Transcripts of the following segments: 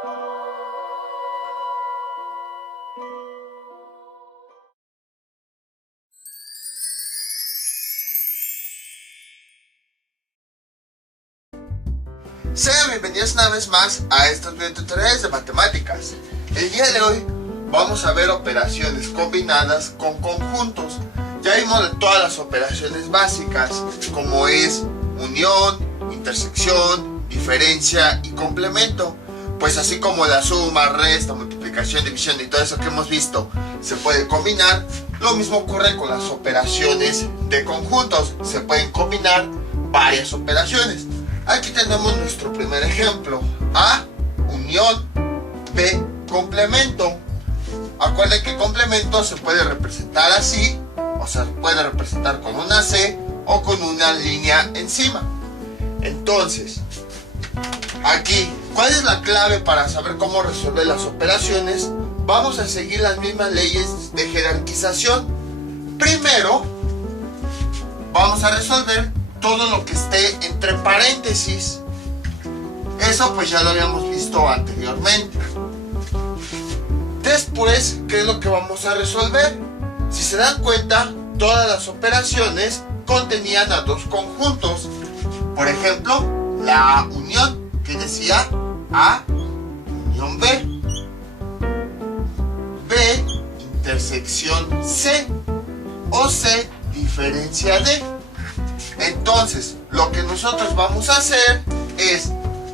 Sean bienvenidos una vez más a estos videotutoriales de matemáticas. El día de hoy vamos a ver operaciones combinadas con conjuntos. Ya vimos de todas las operaciones básicas, como es unión, intersección, diferencia y complemento. Pues así como la suma, resta, multiplicación, división y todo eso que hemos visto se puede combinar, lo mismo ocurre con las operaciones de conjuntos. Se pueden combinar varias operaciones. Aquí tenemos nuestro primer ejemplo. A, unión. B, complemento. Acuerden que complemento se puede representar así, o se puede representar con una C o con una línea encima. Entonces, aquí, ¿cuál es la clave para saber cómo resolver las operaciones? Vamos a seguir las mismas leyes de jerarquización. Primero, vamos a resolver todo lo que esté entre paréntesis. Eso pues ya lo habíamos visto anteriormente. Después, ¿qué es lo que vamos a resolver? Si se dan cuenta, todas las operaciones contenían a dos conjuntos. Por ejemplo, la unión, que decía A, unión B. B, intersección C. O C, diferencia D. Entonces, lo que nosotros vamos a hacer es,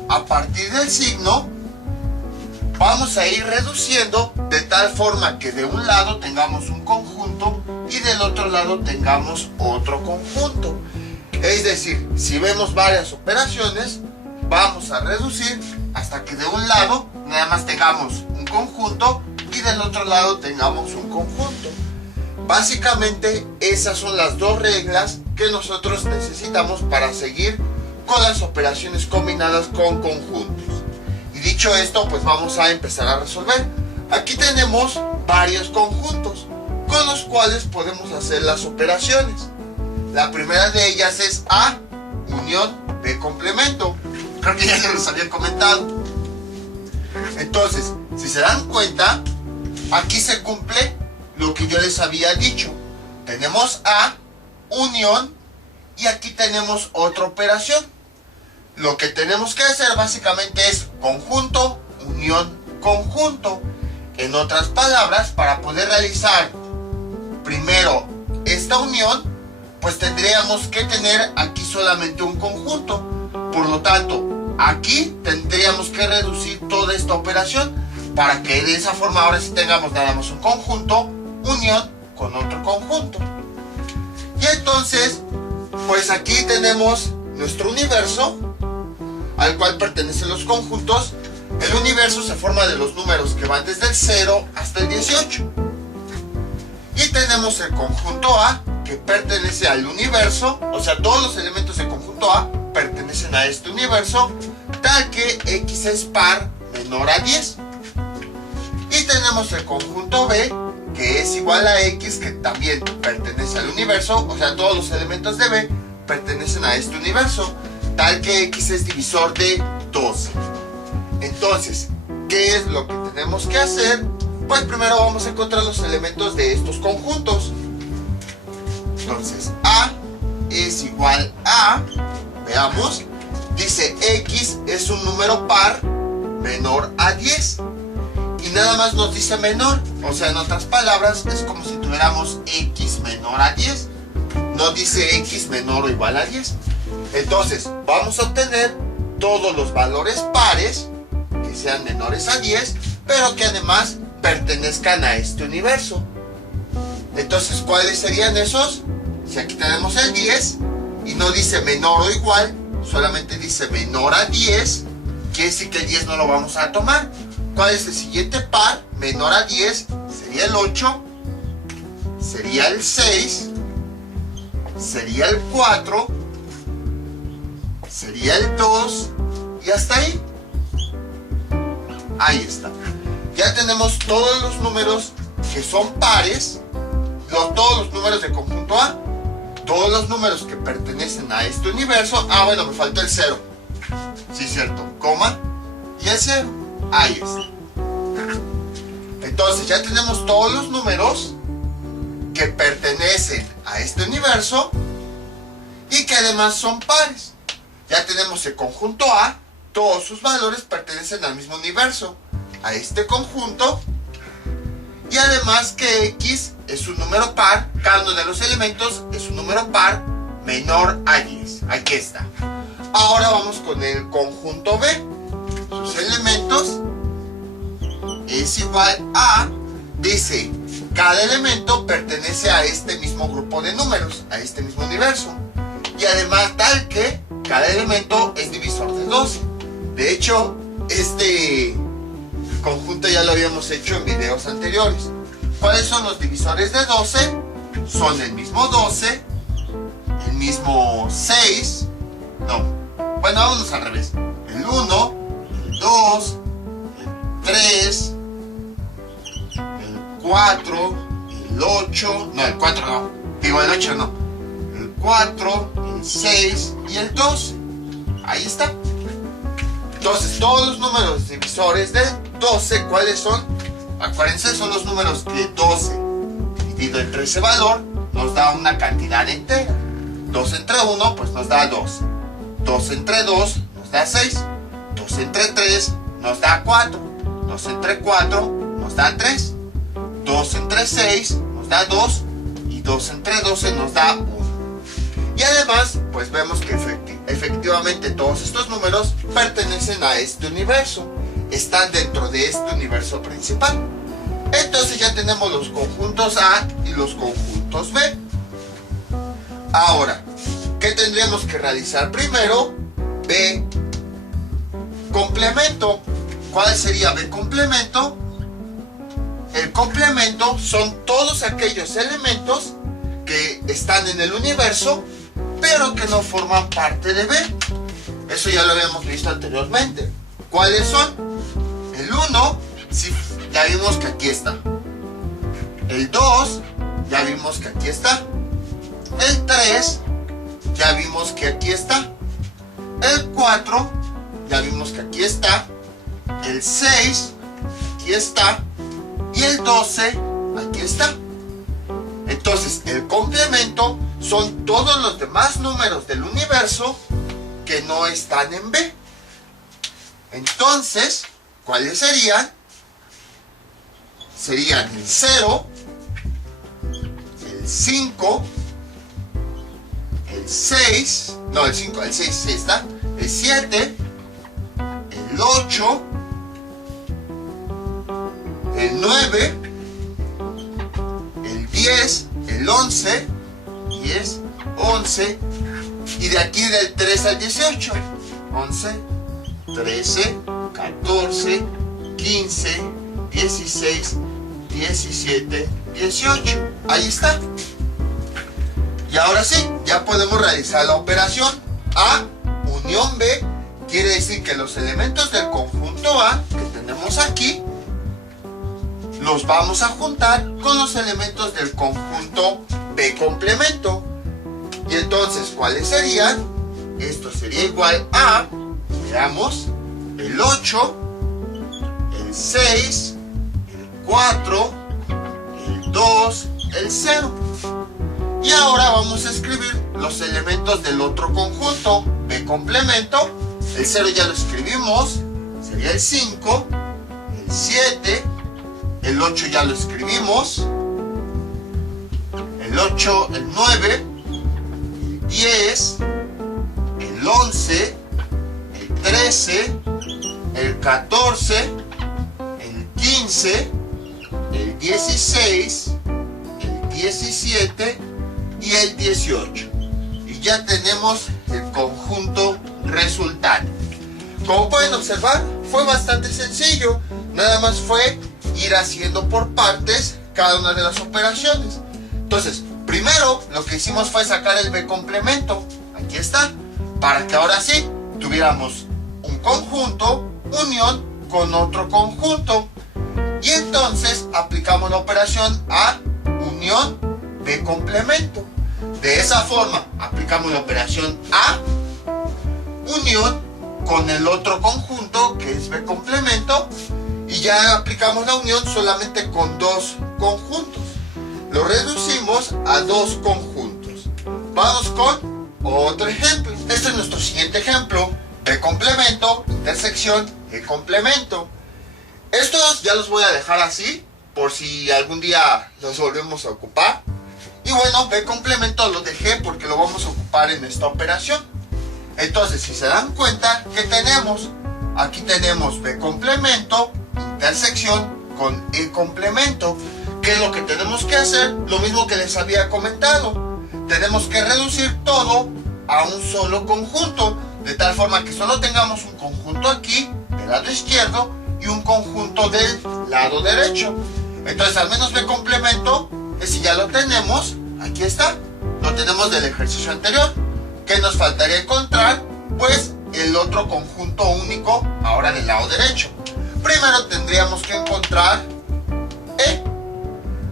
a partir del signo, vamos a ir reduciendo de tal forma que de un lado tengamos un conjunto y del otro lado tengamos otro conjunto. Es decir, si vemos varias operaciones, vamos a reducir hasta que de un lado nada más tengamos un conjunto y del otro lado tengamos un conjunto. Básicamente, esas son las dos reglas que nosotros necesitamos para seguir con las operaciones combinadas con conjuntos. Y dicho esto, pues vamos a empezar a resolver. Aquí tenemos varios conjuntos con los cuales podemos hacer las operaciones. La primera de ellas es A, unión, B, complemento. Creo que ya se los había comentado. Entonces, si se dan cuenta, aquí se cumple lo que yo les había dicho. Tenemos A, unión, y aquí tenemos otra operación. Lo que tenemos que hacer básicamente es conjunto, unión, conjunto. En otras palabras, para poder realizar primero esta unión, pues tendríamos que tener aquí solamente un conjunto. Por lo tanto, aquí tendríamos que reducir toda esta operación para que de esa forma ahora sí tengamos nada más un conjunto, unión con otro conjunto. Y entonces, pues aquí tenemos nuestro universo al cual pertenecen los conjuntos. El universo se forma de los números que van desde el 0 hasta el 18. Y tenemos el conjunto A, que pertenece al universo, o sea, todos los elementos del conjunto A pertenecen a este universo, tal que X es par menor a 10. Y tenemos el conjunto B, que es igual a X, que también pertenece al universo, o sea, todos los elementos de B pertenecen a este universo, tal que X es divisor de 12. Entonces, ¿qué es lo que tenemos que hacer? Pues primero vamos a encontrar los elementos de estos conjuntos. Entonces, A es igual a, veamos, dice X es un número par menor a 10. Y nada más nos dice menor, o sea, en otras palabras, es como si tuviéramos X menor a 10. No dice X menor o igual a 10. Entonces, vamos a obtener todos los valores pares que sean menores a 10, pero que además pertenezcan a este universo. Entonces, ¿cuáles serían esos? Si aquí tenemos el 10 y no dice menor o igual, solamente dice menor a 10, quiere decir que el 10 no lo vamos a tomar. ¿Cuál es el siguiente par? Menor a 10 sería el 8, sería el 6, sería el 4, sería el 2 y hasta ahí. Ahí está. Ya tenemos todos los números que son pares, todos los números de conjunto A, todos los números que pertenecen a este universo. Ah, bueno, me faltó el 0. Sí, cierto. Coma y el 0. Ahí está. Entonces ya tenemos todos los números que pertenecen a este universo y que además son pares. Ya tenemos el conjunto A, todos sus valores pertenecen al mismo universo, a este conjunto, y además que X es un número par, cada uno de los elementos es un número par menor a 10. Aquí está. Ahora vamos con el conjunto B. Sus elementos es igual a, dice, cada elemento pertenece a este mismo grupo de números, a este mismo universo. Y además tal que cada elemento es divisor de 12. De hecho, este conjunto ya lo habíamos hecho en videos anteriores. ¿Cuáles son los divisores de 12? Son el mismo 12, el mismo 6, no, bueno, vámonos al revés. El 1, el 2, el 3, el 4, el 8, no, el 4 no, digo el 8 no, el 4, el 6 y el 12. Ahí está. Entonces, todos los números divisores de 12, ¿cuáles son? Acuérdense, son los números que 12 dividido entre ese valor nos da una cantidad entera. 2 entre 1, pues nos da 12. 2 entre 2 nos da 6. 2 entre 3 nos da 4. 2 entre 4 nos da 3. 2 entre 6 nos da 2. Y 2 entre 12 nos da 1. Y además, pues vemos que efectivamente todos estos números pertenecen a este universo. Están dentro de este universo principal. Entonces ya tenemos los conjuntos A y los conjuntos B. Ahora, ¿qué tendríamos que realizar primero? B complemento. ¿Cuál sería B complemento? El complemento son todos aquellos elementos que están en el universo pero que no forman parte de B. Eso ya lo habíamos visto anteriormente. ¿Cuáles son? El 1, sí, ya vimos que aquí está. El 2, ya vimos que aquí está. El 3, ya vimos que aquí está. El 4, ya vimos que aquí está. El 6, aquí está. Y el 12, aquí está. Entonces, el complemento son todos los demás números del universo que no están en B. Entonces, ¿cuáles serían? Serían el 0, el 5, el 6, no, el 5, el 6 sí está, el 7, el 8, el 9, el 10, el 11, 10, 11, y de aquí del 3 al 18, 11, 13, 14, 15, 16, 17, 18. Ahí está. Y ahora sí, ya podemos realizar la operación A unión B. Quiere decir que los elementos del conjunto A que tenemos aquí los vamos a juntar con los elementos del conjunto B complemento. Y entonces, ¿cuáles serían? Esto sería igual a, veamos, el 8, el 6, el 4, el 2, el 0. Y ahora vamos a escribir los elementos del otro conjunto B complemento. El 0 ya lo escribimos, sería el 5, el 7, el 8 ya lo escribimos, el 8, el 9, el 10, el 11, el 13, el 14, el 15, el 16, el 17 y el 18. Y ya tenemos el conjunto resultante. Como pueden observar, fue bastante sencillo. Nada más fue ir haciendo por partes cada una de las operaciones. Entonces, primero lo que hicimos fue sacar el B complemento. Aquí está. Para que ahora sí tuviéramos un conjunto unión con otro conjunto. Y entonces aplicamos la operación A unión B complemento. De esa forma aplicamos la operación A unión con el otro conjunto, que es B complemento, y ya aplicamos la unión solamente con dos conjuntos. Lo reducimos a dos conjuntos. Vamos con otro ejemplo. Este es nuestro siguiente ejemplo. B complemento, intersección, E complemento. Estos ya los voy a dejar así, por si algún día los volvemos a ocupar. Y bueno, B complemento lo dejé porque lo vamos a ocupar en esta operación. Entonces, si se dan cuenta, ¿qué tenemos? Aquí tenemos B complemento, intersección con E complemento. ¿Qué es lo que tenemos que hacer? Lo mismo que les había comentado. Tenemos que reducir todo a un solo conjunto, de tal forma que solo tengamos un conjunto aquí, del lado izquierdo, y un conjunto del lado derecho. Entonces, al menos B complemento, si ya lo tenemos, aquí está, lo tenemos del ejercicio anterior. ¿Qué nos faltaría encontrar? Pues el otro conjunto único, ahora del lado derecho. Primero tendríamos que encontrar E.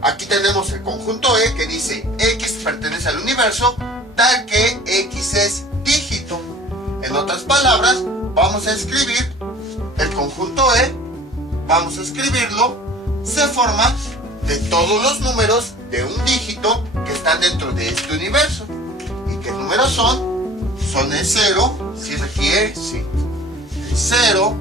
Aquí tenemos el conjunto E que dice X pertenece al universo, tal que X es dígito. En otras palabras, vamos a escribir el conjunto E, vamos a escribirlo, se forma de todos los números de un dígito que están dentro de este universo. ¿Y qué números son? Son el 0, si es aquí, sí. El 0,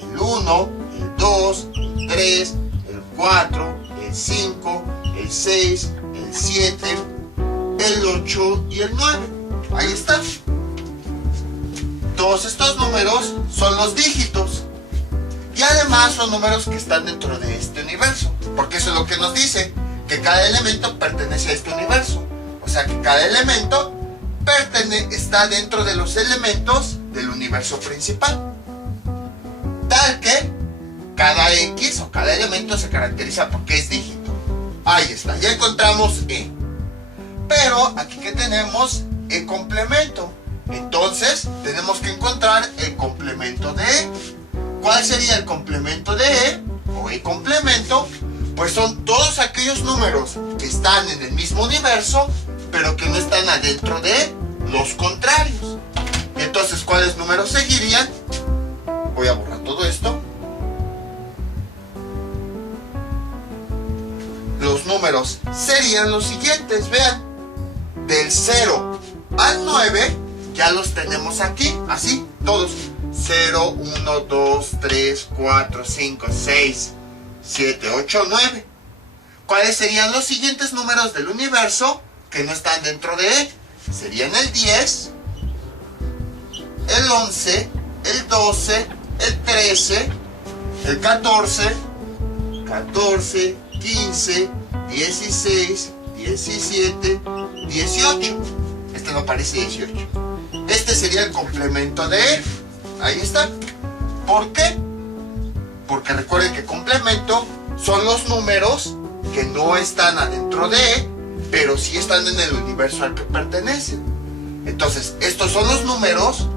el 1, el 2, el 3, el 4, el 5, el 6, el 7, el 8 y el 9. Ahí está. Todos estos números son los dígitos. Y además son números que están dentro de este universo. Porque eso es lo que nos dice, que cada elemento pertenece a este universo. O sea que cada elemento está dentro de los elementos del universo principal. Tal que cada X o cada elemento se caracteriza porque es dígito. Ahí está, ya encontramos E. Pero aquí que tenemos E complemento. Entonces tenemos que encontrar el complemento de E. ¿Cuál sería el complemento de E o E complemento? Pues son todos aquellos números que están en el mismo universo, pero que no están adentro de los contrarios. Entonces, ¿cuáles números seguirían? Voy a borrar todo esto. Los números serían los siguientes, vean. Del 0 al 9 ya los tenemos aquí, así, todos. 0, 1, 2, 3, 4, 5, 6, 7, 8, 9. ¿Cuáles serían los siguientes números del universo que no están dentro de E? Serían el 10, el 11, el 12, el 13, el 14, 14, 15, 16, 17, 18. Este no parece 18. Este sería el complemento de E. Ahí está. ¿Por qué? Porque recuerden que complemento son los números que no están adentro de E, pero sí están en el universo al que pertenecen. Entonces, estos son los números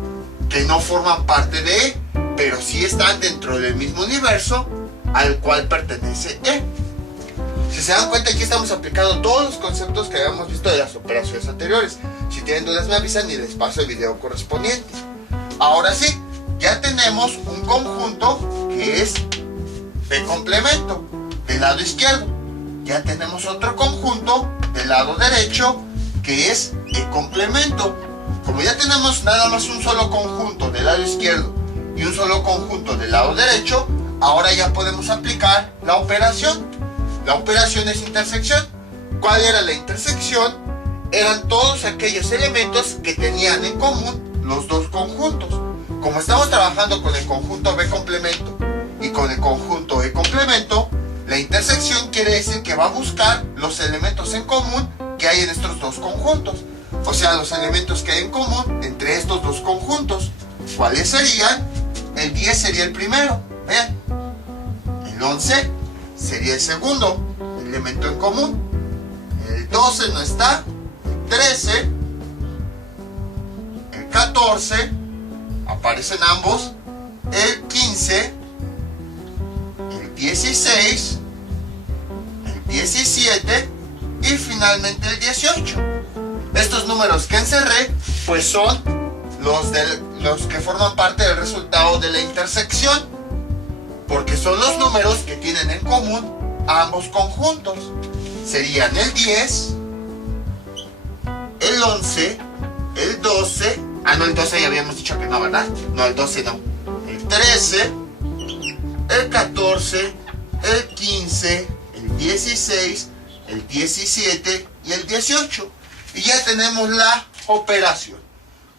que no forman parte de E, pero sí están dentro del mismo universo al cual pertenece E. Si se dan cuenta, aquí estamos aplicando todos los conceptos que habíamos visto de las operaciones anteriores. Si tienen dudas me avisan y les paso el video correspondiente. Ahora sí, ya tenemos un conjunto que es B complemento del lado izquierdo. Ya tenemos otro conjunto del lado derecho que es E complemento. Como ya tenemos nada más un solo conjunto del lado izquierdo y un solo conjunto del lado derecho, ahora ya podemos aplicar la operación. La operación es intersección. ¿Cuál era la intersección? Eran todos aquellos elementos que tenían en común los dos conjuntos. Como estamos trabajando con el conjunto B complemento y con el conjunto E complemento, la intersección quiere decir que va a buscar los elementos en común que hay en estos dos conjuntos. O sea, los elementos que hay en común entre estos dos conjuntos. ¿Cuáles serían? El 10 sería el primero. Vean. El 11 sería el segundo elemento en común. El 12 no está. El 13. El 14. Aparecen ambos. El 15. El 16. El 17. Y finalmente el 18. Estos números que encerré pues son los que forman parte del resultado de la intersección, porque son los números que tienen en común ambos conjuntos. Serían el 10, el 11, el 12, no, el 12 ya habíamos dicho que no, ¿verdad? No, el 12 no. El 13, el 14, el 15, el 16, el 17 y el 18. Y ya tenemos la operación.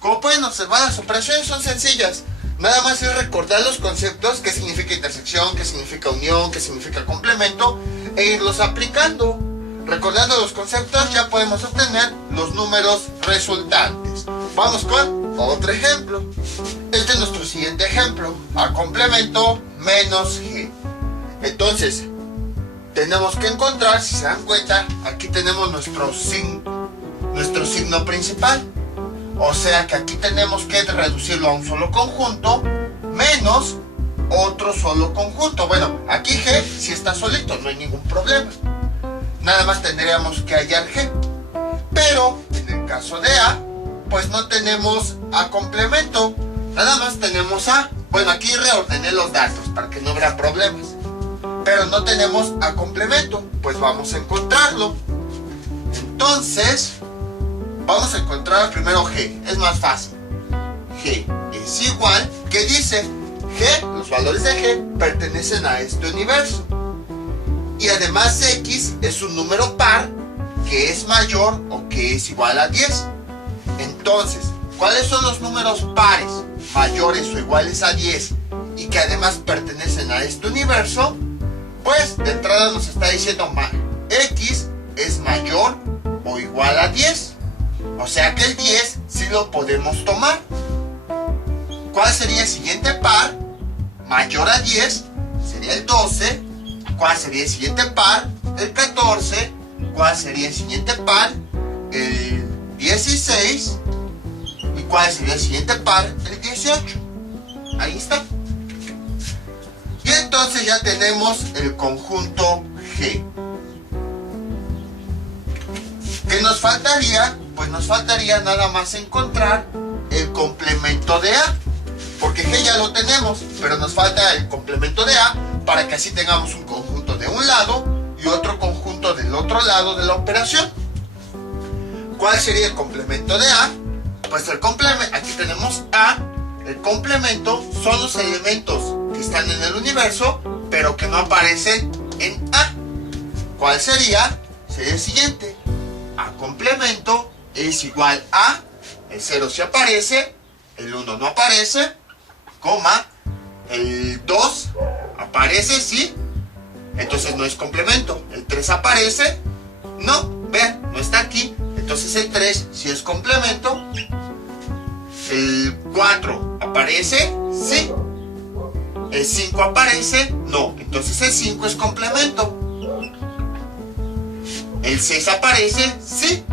Como pueden observar, las operaciones son sencillas. Nada más es recordar los conceptos, qué significa intersección, qué significa unión, qué significa complemento, e irlos aplicando. Recordando los conceptos ya podemos obtener los números resultantes. Vamos con otro ejemplo. Este es nuestro siguiente ejemplo. A complemento menos G. Entonces, tenemos que encontrar, si se dan cuenta, aquí tenemos nuestro signo principal. O sea que aquí tenemos que reducirlo a un solo conjunto menos otro solo conjunto. Bueno, aquí G sí está solito, no hay ningún problema. Nada más tendríamos que hallar G. Pero en el caso de A, pues no tenemos A complemento. Nada más tenemos A. Bueno, aquí reordené los datos para que no hubiera problemas. Pero no tenemos A complemento. Pues vamos a encontrarlo. Entonces, vamos a encontrar primero G. Es más fácil. G es igual. ¿Qué dice? G, los valores de G pertenecen a este universo. Y además X es un número par que es mayor o que es igual a 10. Entonces, ¿cuáles son los números pares mayores o iguales a 10 y que además pertenecen a este universo? Pues de entrada nos está diciendo X es mayor o igual a 10. O sea que el 10 sí lo podemos tomar. ¿Cuál sería el siguiente par mayor a 10? Sería el 12. ¿Cuál sería el siguiente par? El 14. ¿Cuál sería el siguiente par? El 16. ¿Y cuál sería el siguiente par? El 18. Ahí está. Y entonces ya tenemos el conjunto G. ¿Qué nos faltaría? Pues nos faltaría nada más encontrar el complemento de A. Porque G ya lo tenemos, pero nos falta el complemento de A para que así tengamos un conjunto de un lado y otro conjunto del otro lado de la operación. ¿Cuál sería el complemento de A? Pues el complemento, aquí tenemos A. El complemento son los elementos que están en el universo, pero que no aparecen en A. ¿Cuál sería? Sería el siguiente. A complemento es igual a, el 0 sí aparece, el 1 no aparece, coma, el 2 aparece, sí, entonces no es complemento. El 3 aparece, no, vean, no está aquí, entonces el 3 sí es complemento. El 4 aparece, sí. El 5 aparece, no, entonces el 5 es complemento. El 6 aparece, sí,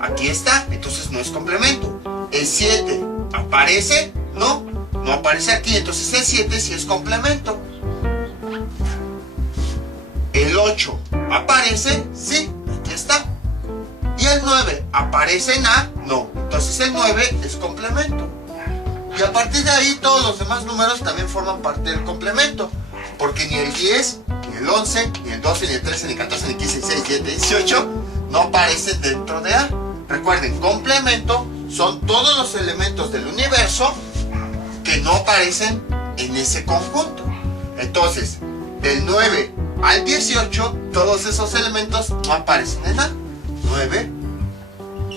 aquí está, entonces no es complemento. El 7 aparece, no, no aparece aquí, entonces el 7 sí es complemento. El 8 aparece, sí, aquí está. Y el 9 aparece en A, no, entonces el 9 es complemento. Y a partir de ahí todos los demás números también forman parte del complemento, porque ni el 10, ni el 11, ni el 12, ni el 13, ni el 14, ni el 15, 16, 17, 18 no aparecen dentro de A. Recuerden, complemento son todos los elementos del universo que no aparecen en ese conjunto. Entonces, del 9 al 18, todos esos elementos no aparecen en A. 9,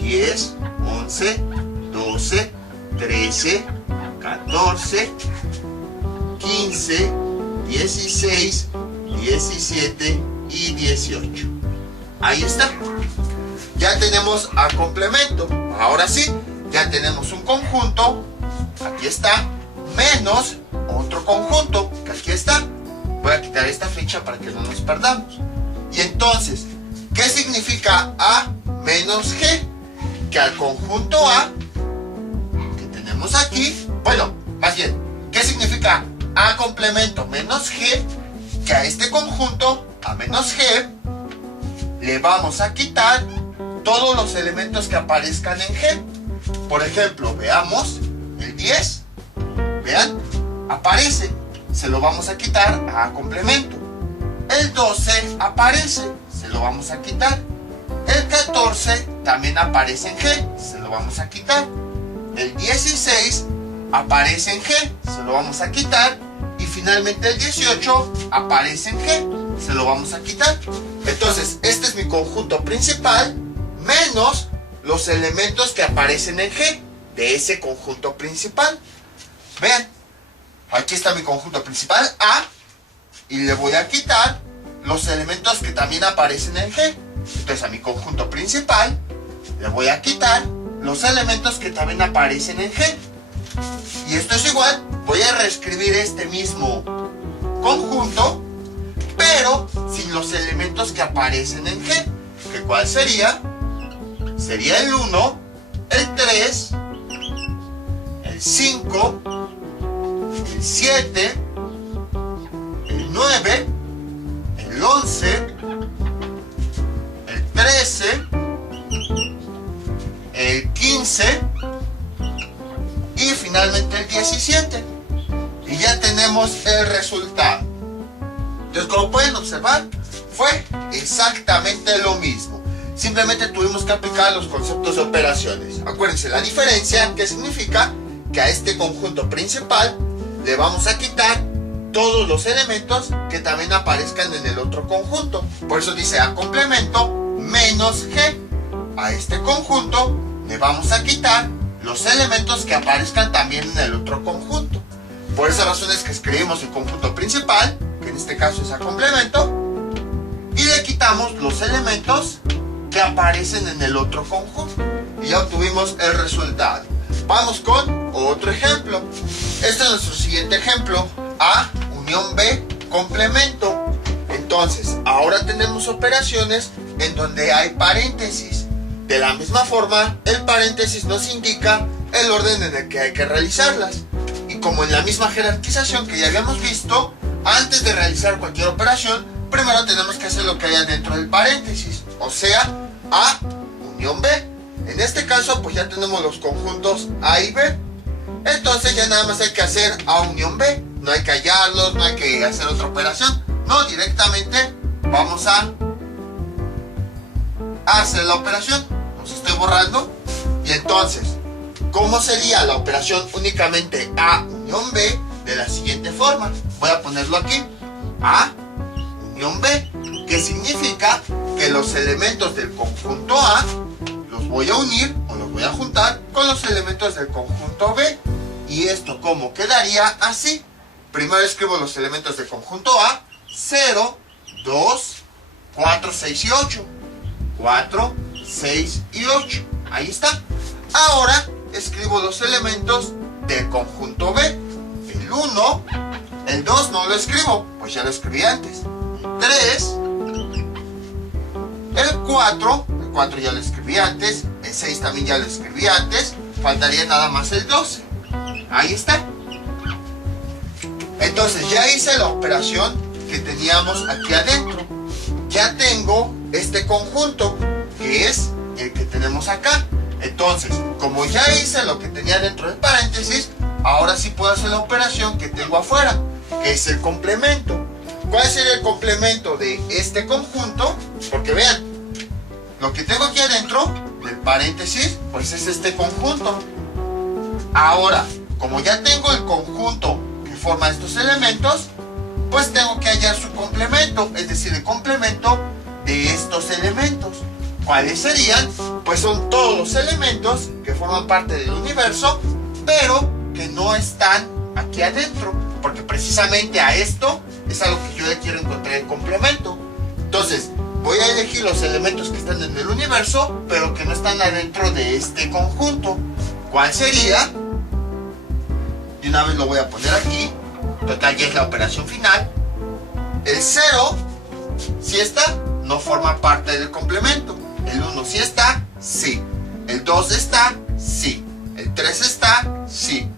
10, 11, 12, 13, 14, 15, 16, 17 y 18. Ahí está. Ya tenemos A complemento. Ahora sí, ya tenemos un conjunto, aquí está, menos otro conjunto, que aquí está. Voy a quitar esta flecha para que no nos perdamos. Y entonces, ¿qué significa A menos G? Que al conjunto A que tenemos aquí, bueno, más bien, ¿qué significa A complemento menos G? Que a este conjunto, A menos G, le vamos a quitar todos los elementos que aparezcan en G. Por ejemplo, veamos el 10. Vean, aparece. Se lo vamos a quitar a complemento. El 12 aparece. Se lo vamos a quitar. El 14 también aparece en G. Se lo vamos a quitar. El 16 aparece en G. Se lo vamos a quitar. Y finalmente el 18 aparece en G. Se lo vamos a quitar. Entonces, este es mi conjunto principal menos los elementos que aparecen en G de ese conjunto principal. Vean, aquí está mi conjunto principal A y le voy a quitar los elementos que también aparecen en G. Entonces a mi conjunto principal le voy a quitar los elementos que también aparecen en G. Y esto es igual, voy a reescribir este mismo conjunto, pero sin los elementos que aparecen en G. ¿Que cuál sería? Sería el 1, el 3, el 5, el 7, el 9, el 11, el 13, el 15 y finalmente el 17. Y ya tenemos el resultado. Entonces, como pueden observar, fue exactamente lo mismo. Simplemente tuvimos que aplicar los conceptos de operaciones. Acuérdense, la diferencia, que significa que a este conjunto principal le vamos a quitar todos los elementos que también aparezcan en el otro conjunto. Por eso dice A complemento menos G. A este conjunto le vamos a quitar los elementos que aparezcan también en el otro conjunto. Por esa razón es que escribimos el conjunto principal, que en este caso es A complemento, y le quitamos los elementos que aparecen en el otro conjunto. Y ya obtuvimos el resultado. Vamos con otro ejemplo. Este es nuestro siguiente ejemplo. A unión B complemento. Entonces, ahora tenemos operaciones en donde hay paréntesis. De la misma forma, el paréntesis nos indica el orden en el que hay que realizarlas. Y como en la misma jerarquización que ya habíamos visto, antes de realizar cualquier operación, primero tenemos que hacer lo que haya dentro del paréntesis. O sea, A unión B. En este caso, pues ya tenemos los conjuntos A y B. Entonces ya nada más hay que hacer A unión B. No hay que hallarlos, no hay que hacer otra operación. No, directamente vamos a hacer la operación. Los estoy borrando. Y entonces, ¿cómo sería la operación únicamente A unión B? De la siguiente forma. Voy a ponerlo aquí. A unión B. Que significa que los elementos del conjunto A los voy a unir o los voy a juntar con los elementos del conjunto B. Y esto, ¿cómo quedaría? Así. Primero escribo los elementos del conjunto A. 0, 2, 4, 6 y 8. 4, 6 y 8. Ahí está. Ahora escribo los elementos del conjunto B. El 1, el 2 no lo escribo, pues ya lo escribí antes. 3, el 4 ya lo escribí antes. El 6 también ya lo escribí antes. Faltaría nada más el 12. Ahí está. Entonces ya hice la operación que teníamos aquí adentro. Ya tengo este conjunto, que es el que tenemos acá. Entonces, como ya hice lo que tenía dentro del paréntesis, ahora sí puedo hacer la operación que tengo afuera, que es el complemento. ¿Cuál sería el complemento de este conjunto? Porque vean, lo que tengo aquí adentro del paréntesis, pues es este conjunto. Ahora, como ya tengo el conjunto que forma estos elementos, pues tengo que hallar su complemento, es decir, el complemento de estos elementos. ¿Cuáles serían? Pues son todos los elementos que forman parte del universo, pero que no están aquí adentro, porque precisamente a esto es a lo que yo le quiero encontrar el complemento. Entonces, voy a elegir los elementos que están en el universo, pero que no están adentro de este conjunto. ¿Cuál sería? De una vez lo voy a poner aquí. Total, ya es la operación final. El 0, si está, no forma parte del complemento. El 1 sí está, sí. El 2 está, sí. El 3 está, sí.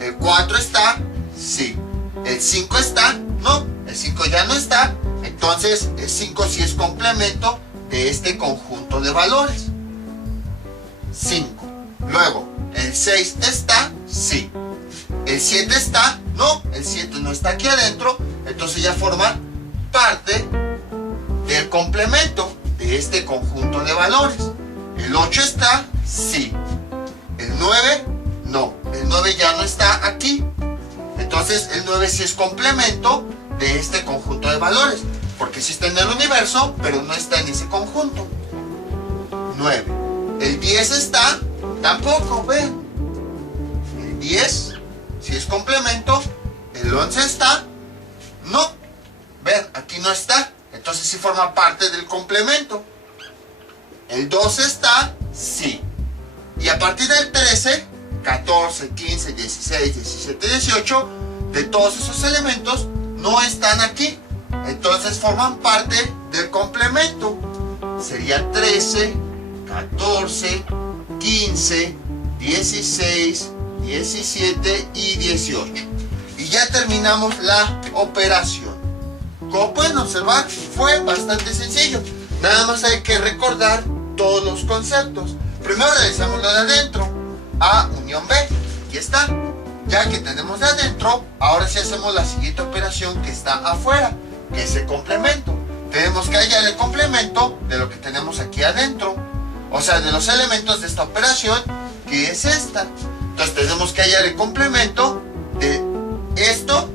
El 4 está, sí. El 5 está, no. El 5 ya no está. Entonces el 5 sí es complemento de este conjunto de valores. 5. Luego, el 6 está, sí. ¿El 7 está? No, el 7 no está aquí adentro, entonces ya forma parte del complemento de este conjunto de valores. ¿El 8 está? Sí. ¿El 9? No, el 9 ya no está aquí. Entonces el 9 sí es complemento de este conjunto de valores, porque sí está en el universo, pero no está en ese conjunto. 9. ¿El 10 está? Tampoco, vean. El 10 sí es complemento. ¿El 11 está? No. Vean, aquí no está. Entonces sí forma parte del complemento. ¿El 12 está? Sí. Y a partir del 13, 14, 15, 16, 17, 18, de todos esos elementos no están aquí. Entonces forman parte del complemento. Sería 13, 14, 15, 16, 17 y 18. Y ya terminamos la operación. Como pueden observar, fue bastante sencillo. Nada más hay que recordar todos los conceptos. Primero realizamos lo de adentro, A unión B, y está. Ya que tenemos de adentro, ahora sí hacemos la siguiente operación que está afuera, que es el complemento. Tenemos que hallar el complemento de lo que tenemos aquí adentro, o sea, de los elementos de esta operación, que es esta. Entonces tenemos que hallar el complemento de esto,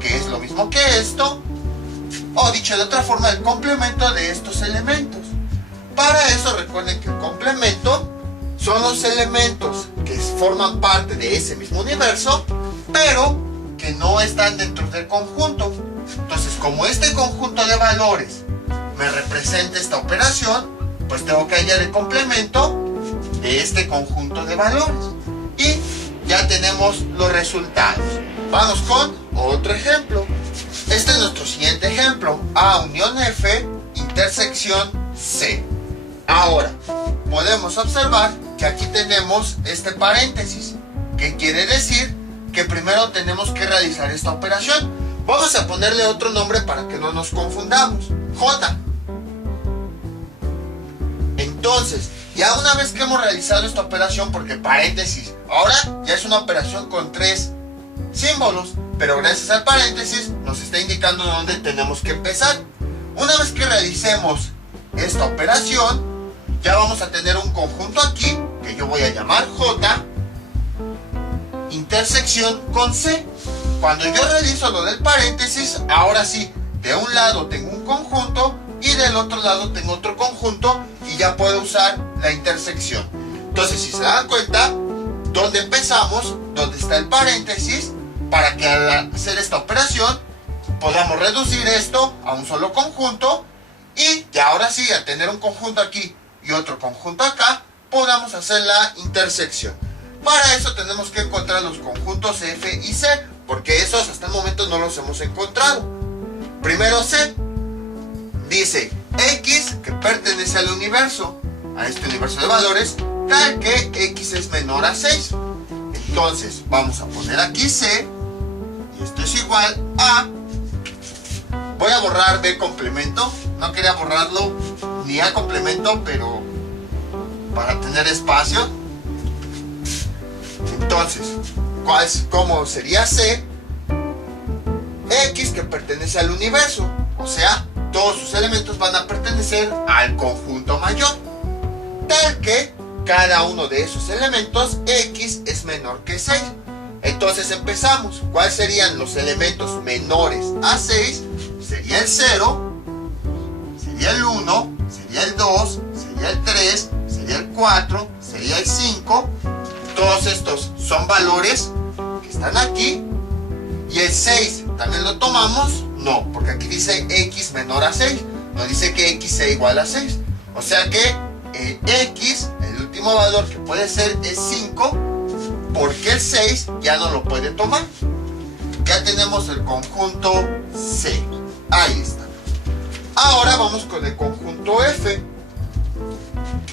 que es lo mismo que esto, o dicho de otra forma, el complemento de estos elementos. Para eso recuerden que el complemento son los elementos que forman parte de ese mismo universo, pero que no están dentro del conjunto. Entonces, como este conjunto de valores me representa esta operación, pues tengo que hallar el complemento de este conjunto de valores. Y ya tenemos los resultados. Vamos con otro ejemplo. Este es nuestro siguiente ejemplo. A unión F, intersección C. Ahora, podemos observar que aquí tenemos este paréntesis, que quiere decir que primero tenemos que realizar esta operación. Vamos a ponerle otro nombre para que no nos confundamos. J. Entonces, ya una vez que hemos realizado esta operación, porque paréntesis, ahora ya es una operación con 3 símbolos, pero gracias al paréntesis nos está indicando dónde tenemos que empezar. Una vez que realicemos esta operación, ya vamos a tener un conjunto aquí, que yo voy a llamar J, intersección con C. Cuando yo realizo lo del paréntesis, ahora sí, de un lado tengo un conjunto y del otro lado tengo otro conjunto, y ya puedo usar la intersección. Entonces, si se dan cuenta, ¿dónde empezamos? ¿Dónde está el paréntesis? Para que al hacer esta operación podamos reducir esto a un solo conjunto, y ya ahora sí, al tener un conjunto aquí y otro conjunto acá, podamos hacer la intersección. Para eso tenemos que encontrar los conjuntos F y C, porque esos hasta el momento no los hemos encontrado. Primero C. Dice X, que pertenece al universo, a este universo de valores, tal que X es menor a 6. Entonces vamos a poner aquí C, y esto es igual a... Voy a borrar B complemento, no quería borrarlo ni A complemento, pero para tener espacio. Entonces, ¿cómo sería C? X, que pertenece al universo, o sea, todos sus elementos van a pertenecer al conjunto mayor, tal que cada uno de esos elementos X es menor que 6. Entonces empezamos. ¿Cuáles serían los elementos menores a 6? Sería el 0, sería el 1, sería el 2, sería el 3, sería el 4, sería el 5. Todos estos son valores que están aquí. ¿Y el 6 también lo tomamos? No, porque aquí dice X menor a 6. No dice que X sea igual a 6. O sea que X, el último valor que puede ser es 5, porque el 6 ya no lo puede tomar. Ya tenemos el conjunto C. Ahí está. Ahora vamos con el conjunto F.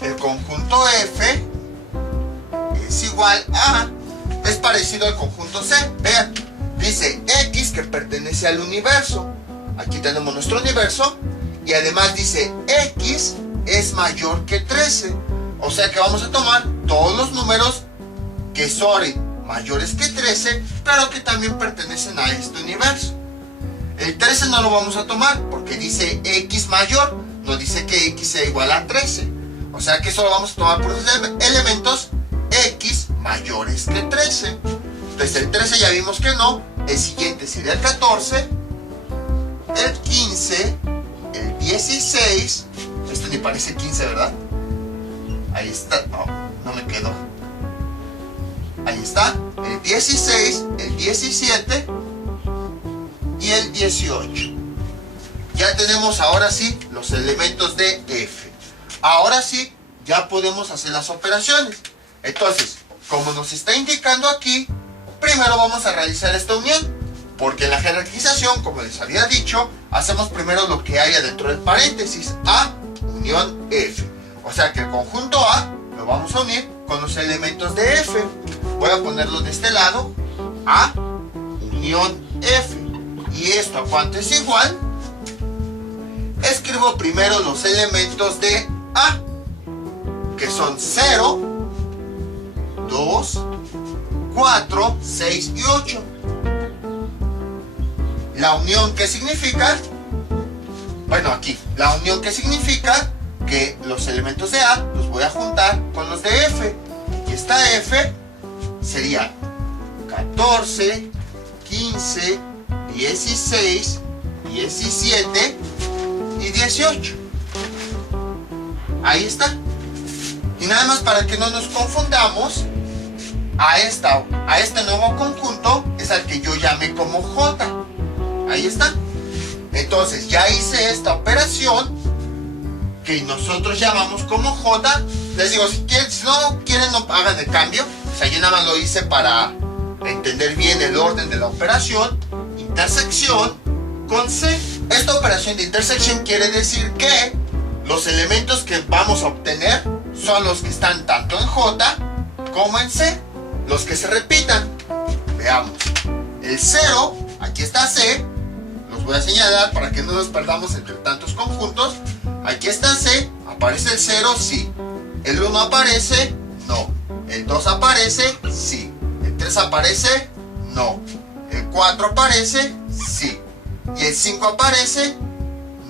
El conjunto F es igual a... Es parecido al conjunto C. Vean, dice X, que pertenece al universo. Aquí tenemos nuestro universo. Y además dice X es mayor que 13. O sea que vamos a tomar todos los números que son mayores que 13, pero que también pertenecen a este universo. El 13 no lo vamos a tomar porque dice X mayor, no dice que X sea igual a 13. O sea que eso lo vamos a tomar por los elementos X mayores que 13. Entonces el 13 ya vimos que no. El siguiente sería el 14, el 15, el 16. Esto ni parece 15, ¿verdad? Ahí está. No me quedó. Ahí está. El 16, el 17 y el 18. Ya tenemos ahora sí los elementos de F. Ahora sí ya podemos hacer las operaciones. Entonces, como nos está indicando aquí, primero vamos a realizar esta unión, porque en la jerarquización, como les había dicho, hacemos primero lo que haya dentro del paréntesis, A unión F. O sea que el conjunto A lo vamos a unir con los elementos de F. Voy a ponerlo de este lado, A unión F. ¿Y esto a cuánto es igual? Escribo primero los elementos de A, que son 0, 2, 4, 6 y 8. La unión, ¿qué significa? Bueno, aquí, la unión, ¿qué significa? Que los elementos de A los voy a juntar con los de F. Y esta F sería 14, 15, 16, 17 y 18. Ahí está. Y nada más para que no nos confundamos, a este nuevo conjunto es al que yo llamé como J. Ahí está. Entonces ya hice esta operación que nosotros llamamos como J. Les digo, si no quieren, no hagan el cambio. O sea, yo nada más lo hice para entender bien el orden de la operación. Intersección con C. Esta operación de intersección quiere decir que los elementos que vamos a obtener son los que están tanto en J como en C, los que se repitan. Veamos. El 0, aquí está C, los voy a señalar para que no nos perdamos entre tantos conjuntos. Aquí está C, aparece el 0, sí. El 1 aparece, no. El 2 aparece, sí. El 3 aparece, no. El 4 aparece, sí. Y el 5 aparece,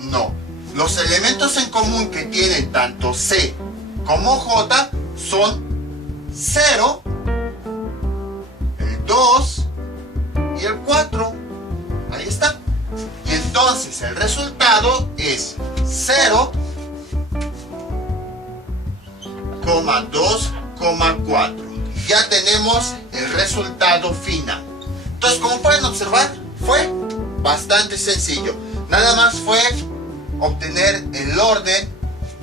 no. Los elementos en común que tienen tanto C como J son 0, el 2 y el 4. Ahí está. Y entonces el resultado es 0, 2, 4. Ya tenemos el resultado final. Entonces, como pueden observar, fue bastante sencillo. Nada más fue obtener el orden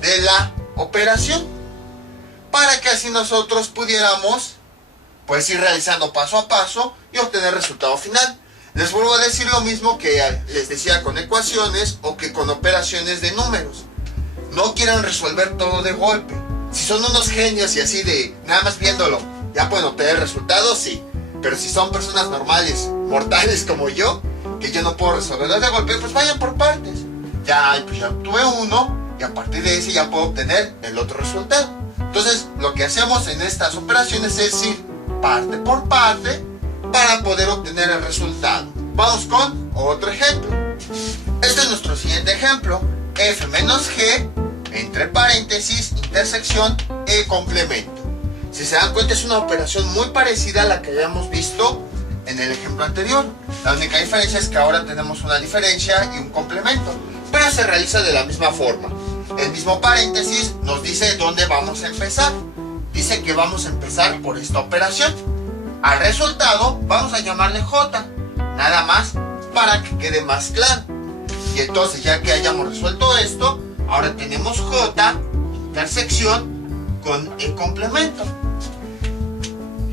de la operación para que así nosotros pudiéramos pues ir realizando paso a paso y obtener el resultado final. Les vuelvo a decir lo mismo que les decía con ecuaciones o que con operaciones de números. No quieran resolver todo de golpe. Si son unos genios y así de nada más viéndolo ya pueden obtener el resultado, sí. Pero si son personas normales, mortales como yo, que yo no puedo resolverlo de golpe, pues vayan por partes. Ya obtuve uno y a partir de ese ya puedo obtener el otro resultado. Entonces lo que hacemos en estas operaciones es ir parte por parte para poder obtener el resultado. Vamos con otro ejemplo. Este es nuestro siguiente ejemplo. F menos G, entre paréntesis, intersección E complemento. Si se dan cuenta, es una operación muy parecida a la que habíamos visto en el ejemplo anterior. La única diferencia es que ahora tenemos una diferencia y un complemento, pero se realiza de la misma forma. El mismo paréntesis nos dice dónde vamos a empezar. Dice que vamos a empezar por esta operación. Al resultado vamos a llamarle J, nada más para que quede más claro. Y entonces, ya que hayamos resuelto esto, ahora tenemos J, intersección con el complemento.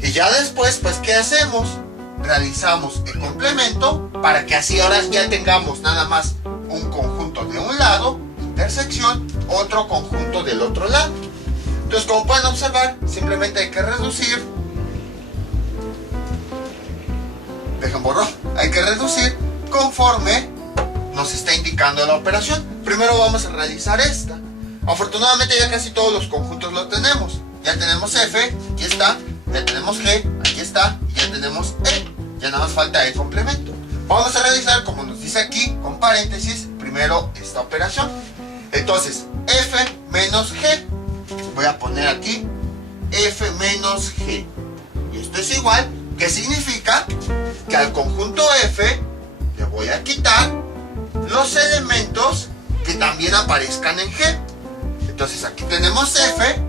Y ya después, pues, ¿qué hacemos? Realizamos el complemento para que así ahora ya tengamos nada más un conjunto de un lado, intersección, otro conjunto del otro lado. Entonces, como pueden observar, simplemente hay que reducir. Dejen borrar. Hay que reducir conforme nos está indicando la operación. Primero vamos a realizar esta. Afortunadamente ya casi todos los conjuntos lo tenemos. Ya tenemos F, aquí está. Ya tenemos G, aquí está. ya tenemos E. Ya nada más falta el complemento. Vamos a realizar, como nos dice aquí, con paréntesis, primero esta operación. Entonces, F menos G. Voy a poner aquí F menos G. Y esto es igual, que significa que al conjunto F le voy a quitar los elementos que también aparezcan en G. Entonces aquí tenemos F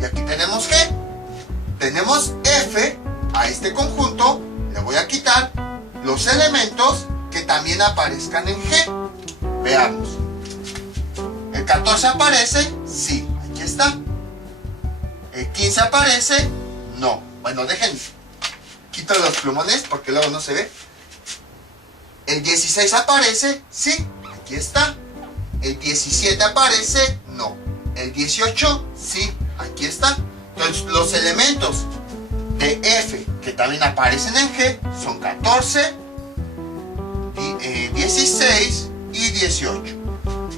y aquí tenemos G. Tenemos F a este conjunto, le voy a quitar los elementos que también aparezcan en G. Veamos. ¿El 14 aparece? Sí, aquí está. ¿El 15 aparece? No. Bueno, déjenme. Quito los plumones porque luego no se ve. ¿El 16 aparece? Sí, aquí está. ¿El 17 aparece? No. ¿El 18? Sí, aquí está. Entonces, los elementos de F que también aparecen en G son 14, 16 y 18.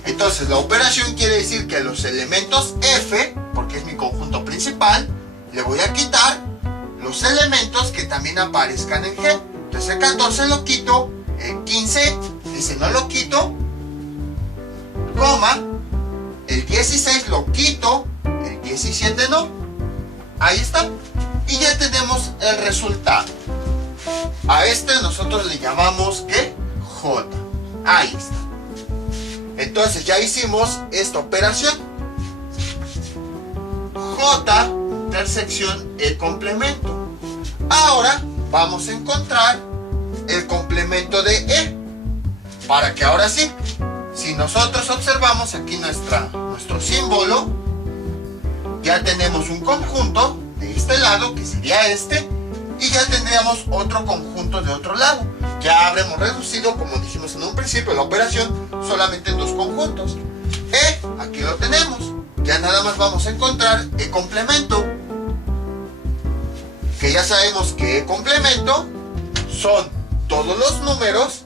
Entonces, la operación quiere decir que los elementos F, porque es mi conjunto principal, le voy a quitar los elementos que también aparezcan en G. Entonces, el 14 lo quito, el 15, ese no lo quito, coma, el 16 lo quito, el 17 no. Ahí está. Y ya tenemos el resultado. A este nosotros le llamamos ¿qué? J. Ahí está. Entonces ya hicimos esta operación. J intersección el complemento. Ahora vamos a encontrar el complemento de E. Para que ahora sí, si nosotros observamos aquí nuestro símbolo, ya tenemos un conjunto de este lado, que sería este, y ya tendríamos otro conjunto de otro lado. Ya habremos reducido, como dijimos en un principio, la operación solamente en dos conjuntos. E, aquí lo tenemos. Ya nada más vamos a encontrar el complemento, que ya sabemos que el complemento son todos los números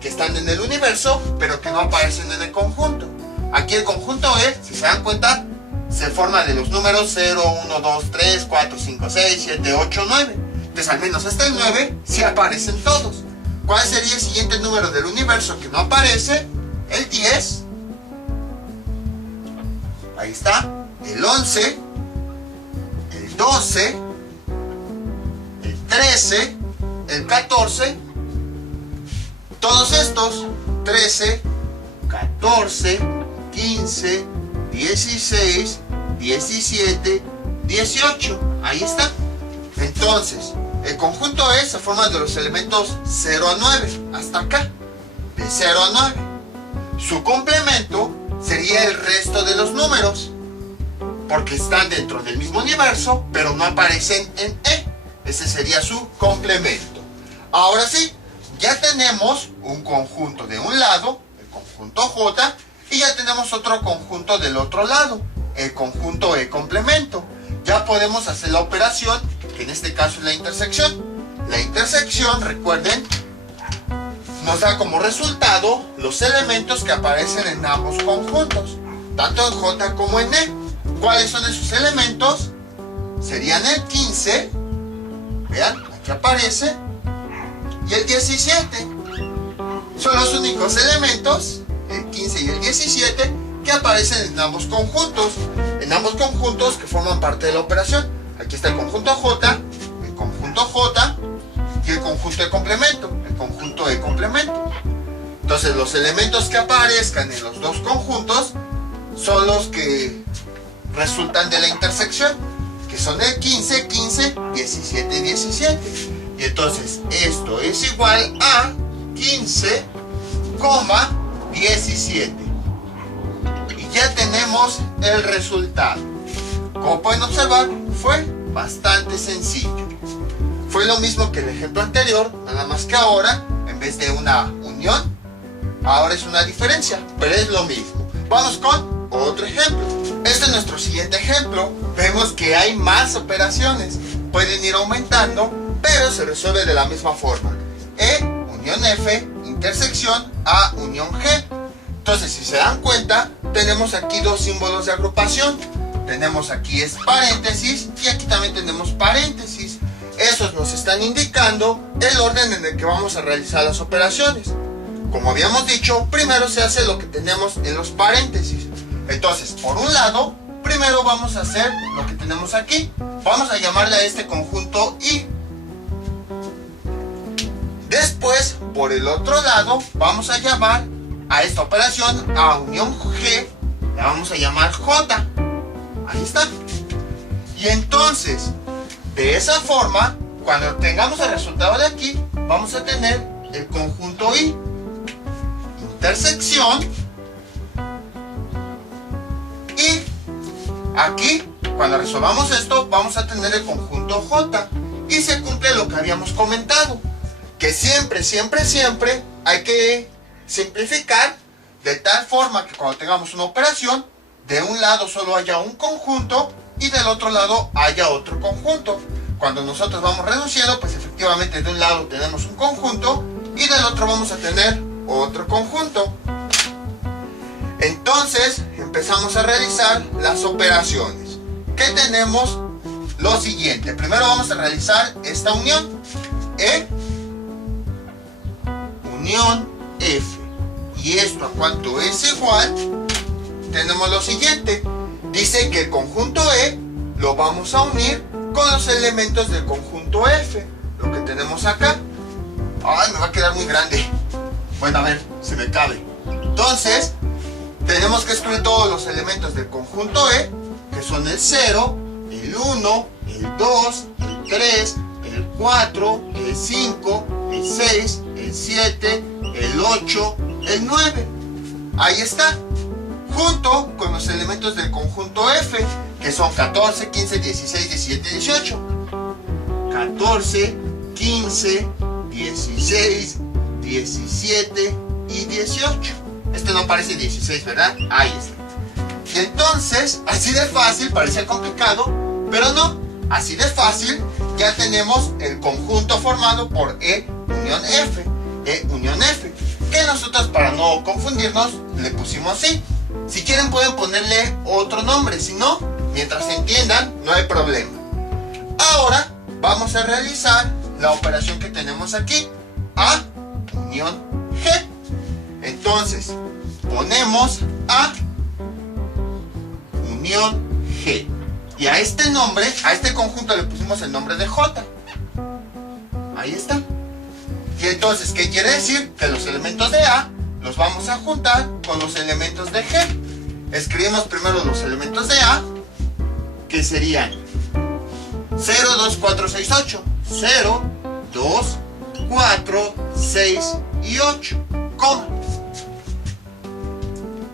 que están en el universo, pero que no aparecen en el conjunto. Aquí el conjunto E, si se dan cuenta, se forma de los números 0, 1, 2, 3, 4, 5, 6, 7, 8, 9. Entonces al menos hasta el 9 sí aparecen todos. ¿Cuál sería el siguiente número del universo que no aparece? El 10. Ahí está. El 11. El 12. El 13. El 14. Todos estos, 13, 14, 15, 16, 17, 18. Ahí está. Entonces, el conjunto E se forma de los elementos 0 a 9, hasta acá, de 0 a 9. Su complemento sería el resto de los números, porque están dentro del mismo universo, pero no aparecen en E. Ese sería su complemento. Ahora sí, ya tenemos un conjunto de un lado, el conjunto J, y ya tenemos otro conjunto del otro lado, el conjunto E complemento. Ya podemos hacer la operación, que en este caso es la intersección. La intersección, recuerden, nos da como resultado los elementos que aparecen en ambos conjuntos, tanto en J como en E. ¿Cuáles son esos elementos? Serían el 15, vean, aquí aparece, y el 17. Son los únicos elementos, el 15 y el 17, que aparecen en ambos conjuntos. En ambos conjuntos que forman parte de la operación. Aquí está el conjunto J y el conjunto de complemento, el conjunto de complemento. Entonces los elementos que aparezcan en los dos conjuntos son los que resultan de la intersección, que son el 15, 15, 17, 17. Y entonces esto es igual a 15, 17. Y ya tenemos el resultado. Como pueden observar, fue bastante sencillo. Fue lo mismo que el ejemplo anterior, nada más que ahora, en vez de una unión, ahora es una diferencia, pero es lo mismo. Vamos con otro ejemplo. Este es nuestro siguiente ejemplo. Vemos que hay más operaciones. Pueden ir aumentando, pero se resuelve de la misma forma. E unión F, intersección A unión G. Entonces, si se dan cuenta, tenemos aquí dos símbolos de agrupación. Tenemos aquí es paréntesis y aquí también tenemos paréntesis. esos nos están indicando el orden en el que vamos a realizar las operaciones. Como habíamos dicho, primero se hace lo que tenemos en los paréntesis. Entonces, por un lado, primero vamos a hacer lo que tenemos aquí. Vamos a llamarle a este conjunto I. Después, por el otro lado, vamos a llamar a esta operación A unión G, la vamos a llamar J. Ahí está. Y entonces, de esa forma, cuando tengamos el resultado de aquí, vamos a tener el conjunto I. Intersección. Y aquí, cuando resolvamos esto, vamos a tener el conjunto J. Y se cumple lo que habíamos comentado, que siempre, siempre, siempre hay que simplificar de tal forma que cuando tengamos una operación, de un lado solo haya un conjunto y del otro lado haya otro conjunto. Cuando nosotros vamos reduciendo, pues efectivamente de un lado tenemos un conjunto y del otro vamos a tener otro conjunto. Entonces empezamos a realizar las operaciones. ¿Qué tenemos? Lo siguiente. Primero vamos a realizar esta unión. E unión F. ¿Y esto a cuánto es igual? Tenemos lo siguiente. Dice que el conjunto E lo vamos a unir con los elementos del conjunto F. Lo que tenemos acá. Ay, me va a quedar muy grande. Bueno, a ver, si me cabe. Entonces, tenemos que excluir todos los elementos del conjunto E, que son el 0, el 1, el 2, el 3, el 4, el 5, el 6, el 7, el 8, el 9. Ahí está. Junto con los elementos del conjunto F, que son 14, 15, 16, 17, 18. 14, 15, 16, 17 y 18. Este no parece 16, ¿verdad? Ahí está. Y entonces, así de fácil, parece complicado, pero no. Así de fácil, ya tenemos el conjunto formado por E unión F. E unión F. Que nosotros, para no confundirnos, le pusimos así. Si quieren pueden ponerle otro nombre, si no, mientras se entiendan, no hay problema. Ahora vamos a realizar la operación que tenemos aquí, A unión G. Entonces, ponemos A unión G. Y a este nombre, a este conjunto le pusimos el nombre de J. Ahí está. Y entonces, ¿qué quiere decir? Que los elementos de A los vamos a juntar con los elementos de G. Escribimos primero los elementos de A, que serían 0, 2, 4, 6, 8. 0, 2, 4, 6 y 8. Coma.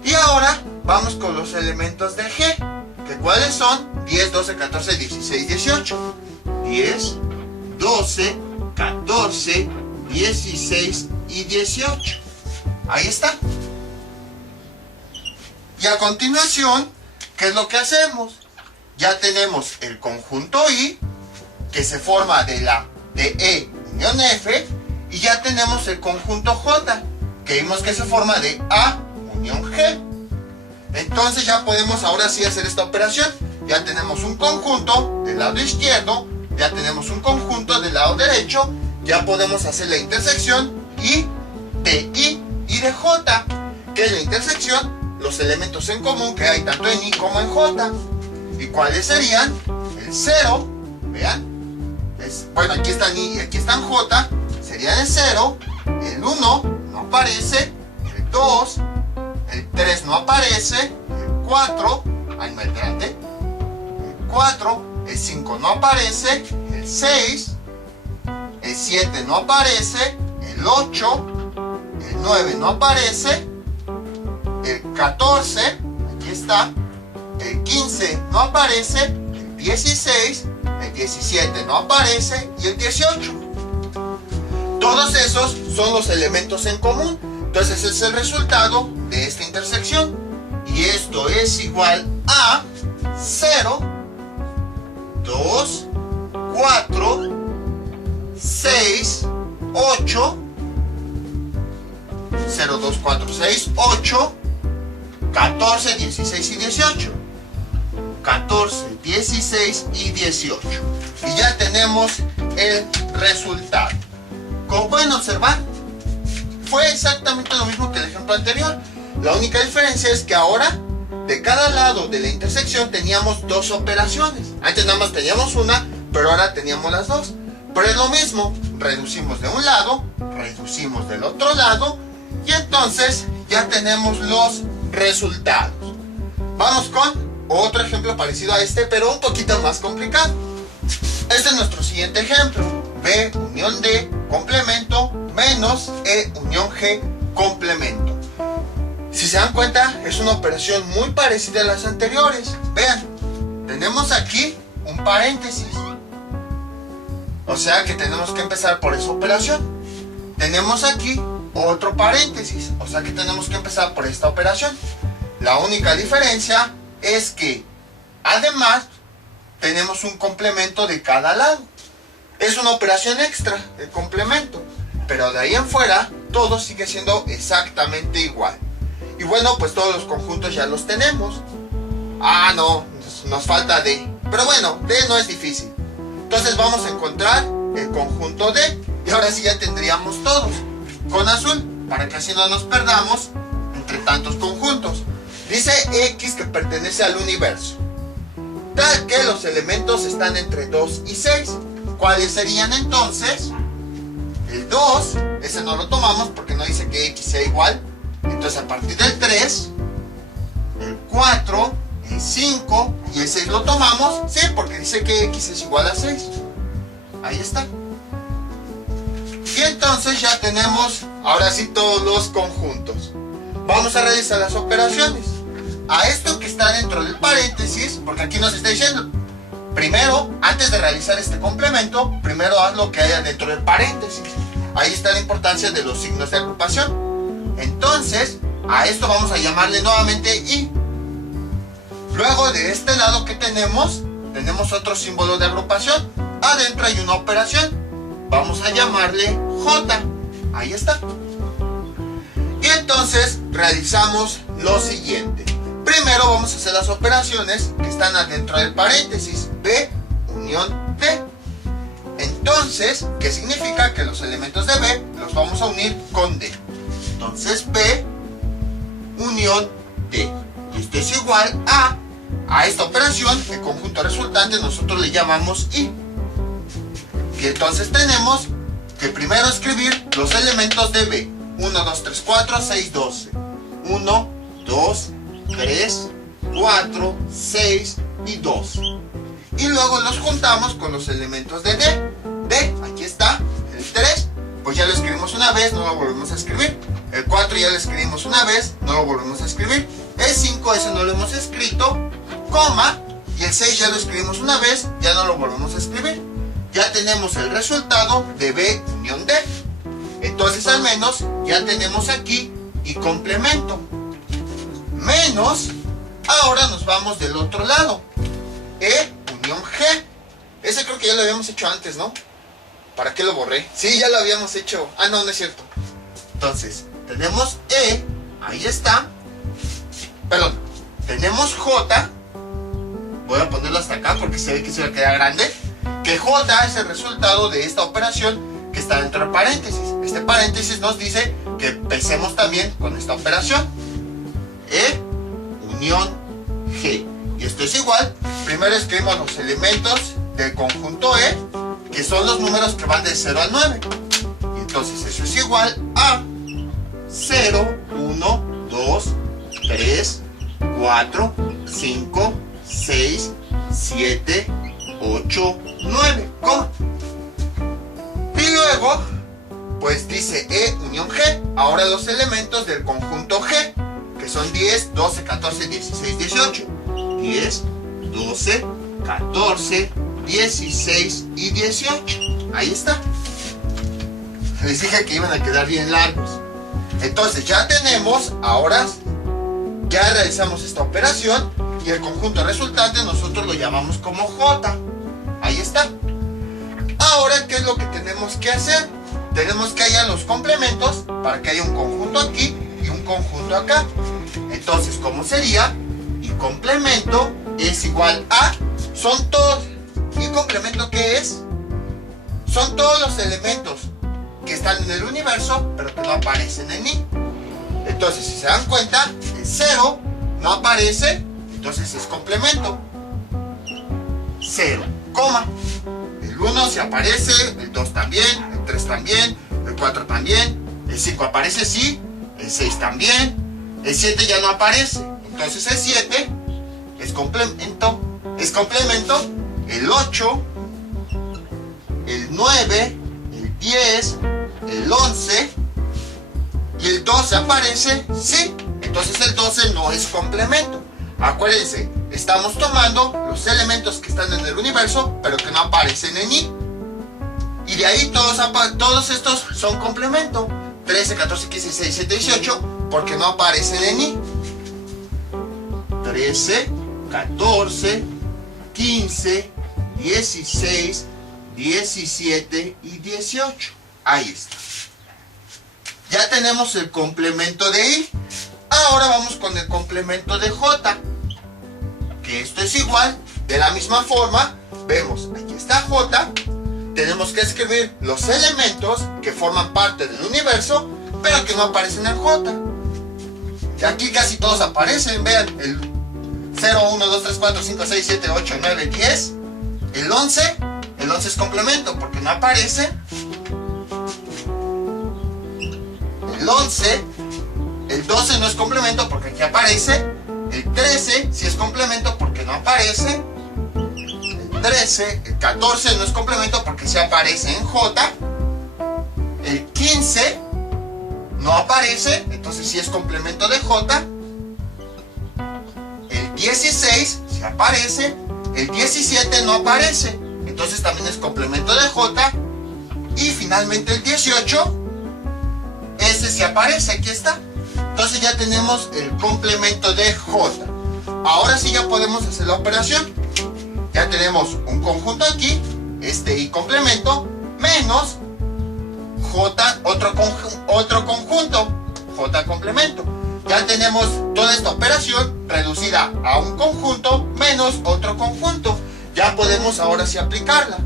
Y ahora vamos con los elementos de G, que cuáles son 10, 12, 14, 16, 18. 10, 12, 14, 16 y 18. Ahí está. Y a continuación, ¿qué es lo que hacemos? Ya tenemos el conjunto I, que se forma de E unión F, y ya tenemos el conjunto J, que vimos que se forma de A unión G. Entonces ya podemos ahora sí hacer esta operación. Ya tenemos un conjunto del lado izquierdo, ya tenemos un conjunto del lado derecho, ya podemos hacer la intersección I de I y de J, que es la intersección, los elementos en común que hay tanto en I como en J. ¿Y cuáles serían? El 0, vean, bueno, aquí están I y aquí están J, sería el 0, el 1 no aparece, el 2, el 3 no aparece, el 4, ahí más grande, el 4, el 5 no aparece, el 6, el 7 no aparece, el 8, el 9 no aparece, el 14, aquí está, el 15 no aparece, el 16, el 17 no aparece y el 18. Todos esos son los elementos en común. Entonces ese es el resultado de esta intersección. Y esto es igual a 0, 2, 4, 6, 8, 0, 2, 4, 6, 8, 14, 16 y 18. 14, 16 y 18. Y ya tenemos el resultado. Como pueden observar, fue exactamente lo mismo que el ejemplo anterior. La única diferencia es que ahora de cada lado de la intersección teníamos dos operaciones. Antes nada más teníamos una, pero ahora teníamos las dos. Pero es lo mismo, reducimos de un lado, reducimos del otro lado y entonces ya tenemos los resultados. Vamos con otro ejemplo parecido a este, pero un poquito más complicado. Este es nuestro siguiente ejemplo. B unión D complemento menos E unión G complemento. Si se dan cuenta, es una operación muy parecida a las anteriores. Vean, tenemos aquí un paréntesis. O sea que tenemos que empezar por esa operación. Tenemos aquí otro paréntesis. O sea que tenemos que empezar por esta operación. La única diferencia es que, además, tenemos un complemento de cada lado. Es una operación extra, el complemento. Pero de ahí en fuera, todo sigue siendo exactamente igual. Y bueno, pues todos los conjuntos ya los tenemos. Ah, no, nos falta D. Pero bueno, D no es difícil. Entonces vamos a encontrar el conjunto D. Y ahora sí ya tendríamos todos. Con azul, para que así no nos perdamos entre tantos conjuntos. Dice X que pertenece al universo. Tal que los elementos están entre 2 y 6. ¿Cuáles serían entonces? El 2, ese no lo tomamos porque no dice que X sea igual. Entonces a partir del 3, el 4, el 5 y el 6 lo tomamos. Sí, porque dice que X es igual a 6. Ahí está. Y entonces ya tenemos ahora sí todos los conjuntos. Vamos a realizar las operaciones. A esto que está dentro del paréntesis, porque aquí nos está diciendo, primero, antes de realizar este complemento, primero haz lo que haya dentro del paréntesis. Ahí está la importancia de los signos de agrupación. Entonces, a esto vamos a llamarle nuevamente I. Luego de este lado que tenemos otro símbolo de agrupación. Adentro hay una operación. Vamos a llamarle J. Ahí está. Y entonces realizamos lo siguiente. Primero vamos a hacer las operaciones que están adentro del paréntesis. B unión D. Entonces, ¿qué significa? Que los elementos de B los vamos a unir con D. Entonces B unión D. Y esto es igual a esta operación, el conjunto resultante nosotros le llamamos I. Y entonces tenemos que primero escribir los elementos de B. 1, 2, 3, 4, 6, 12. 1, 2, 3, 4, 6 y 2. Y luego los juntamos con los elementos de D. D, aquí está, el 3, pues ya lo escribimos una vez, no lo volvemos a escribir. El 4 ya lo escribimos una vez, no lo volvemos a escribir. El 5, ese no lo hemos escrito, coma, y el 6 ya lo escribimos una vez, ya no lo volvemos a escribir. Ya tenemos el resultado de B unión D. Entonces al menos ya tenemos aquí y complemento. Menos, ahora nos vamos del otro lado. E unión G. Ese creo que ya lo habíamos hecho antes, ¿no? ¿Para qué lo borré? Sí, ya lo habíamos hecho. Ah, no, no es cierto. Entonces, tenemos E, ahí está. Perdón, tenemos J. Voy a ponerlo hasta acá porque se ve que se va a quedar grande. Que J es el resultado de esta operación que está dentro del paréntesis. Este paréntesis nos dice que empecemos también con esta operación. E unión G. Y esto es igual. Primero escribimos los elementos del conjunto E, que son los números que van de 0 al 9. Y entonces eso es igual a 0, 1, 2, 3, 4, 5, 6, 7, 8, 9. ¿Cómo? Y luego, pues dice E unión G. Ahora los elementos del conjunto G, que son 10, 12, 14, 16, 18. 10, 12, 14, 16 y 18. Ahí está. Les dije que iban a quedar bien largos. Entonces ya tenemos, ahora ya realizamos esta operación y el conjunto resultante nosotros lo llamamos como J. Ahí está. Ahora, ¿qué es lo que tenemos que hacer? Tenemos que hallar los complementos para que haya un conjunto aquí y un conjunto acá. Entonces, ¿cómo sería? Y complemento es igual a, son todos. ¿Y complemento qué es? son todos los elementos que están en el universo, pero que no aparecen en I. Entonces, si se dan cuenta, el 0 no aparece, entonces es complemento. 0, coma. El 1 sí aparece, el 2 también, el 3 también, el 4 también, el 5 aparece sí, el 6 también, el 7 ya no aparece. Entonces el 7 es complemento, el 8, el 9, el 10, el 11 y el 12 aparece, sí. Entonces el 12 no es complemento. Acuérdense, estamos tomando los elementos que están en el universo, pero que no aparecen en I. Y de ahí todos estos son complemento. 13, 14, 15, 16, 17, 18, porque no aparecen en I. 13, 14, 15, 16, 17 y 18. Ahí está. Ya tenemos el complemento de I. Ahora vamos con el complemento de J. Que esto es igual. De la misma forma, vemos, aquí está J. Tenemos que escribir los elementos que forman parte del universo, pero que no aparecen en J. Y aquí casi todos aparecen. Vean, el 0, 1, 2, 3, 4, 5, 6, 7, 8, 9, 10. El 11 es complemento porque no aparece. El 11, el 12 no es complemento porque aquí aparece. El 13 sí es complemento porque no aparece. El 13, el 14 no es complemento porque sí aparece en J. El 15 no aparece, entonces sí es complemento de J. El 16 sí aparece. El 17 no aparece, entonces también es complemento de J. Y finalmente el 18, ese sí aparece, aquí está. Entonces ya tenemos el complemento de J. Ahora sí ya podemos hacer la operación. Ya tenemos un conjunto aquí, este I complemento, menos J, otro conjunto, J complemento. Ya tenemos toda esta operación reducida a un conjunto menos otro conjunto. Ya podemos ahora sí aplicarla.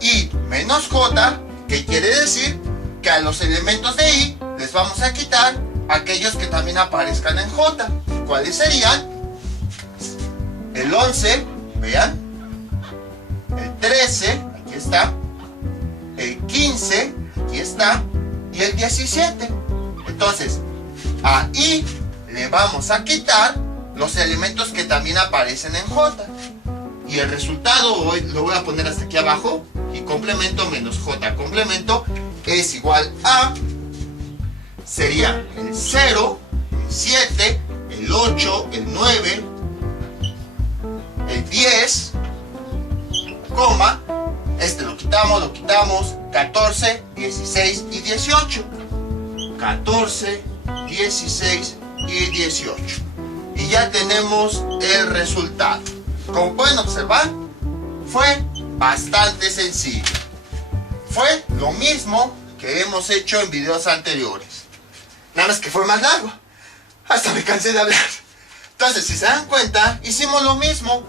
I menos J, que quiere decir que a los elementos de I les vamos a quitar aquellos que también aparezcan en J. ¿Cuáles serían? El 11, vean. El 13, aquí está. El 15, aquí está. Y el 17. Entonces, a I le vamos a quitar los elementos que también aparecen en J. Y el resultado, hoy lo voy a poner hasta aquí abajo. Y complemento menos J complemento es igual a... Sería el 0, el 7, el 8, el 9, el 10, coma, este lo quitamos, 14, 16 y 18. 14, 16 y 18. Y ya tenemos el resultado. Como pueden observar, fue bastante sencillo. Fue lo mismo que hemos hecho en videos anteriores. Nada más que fue más largo. Hasta me cansé de hablar. Entonces, si se dan cuenta, hicimos lo mismo.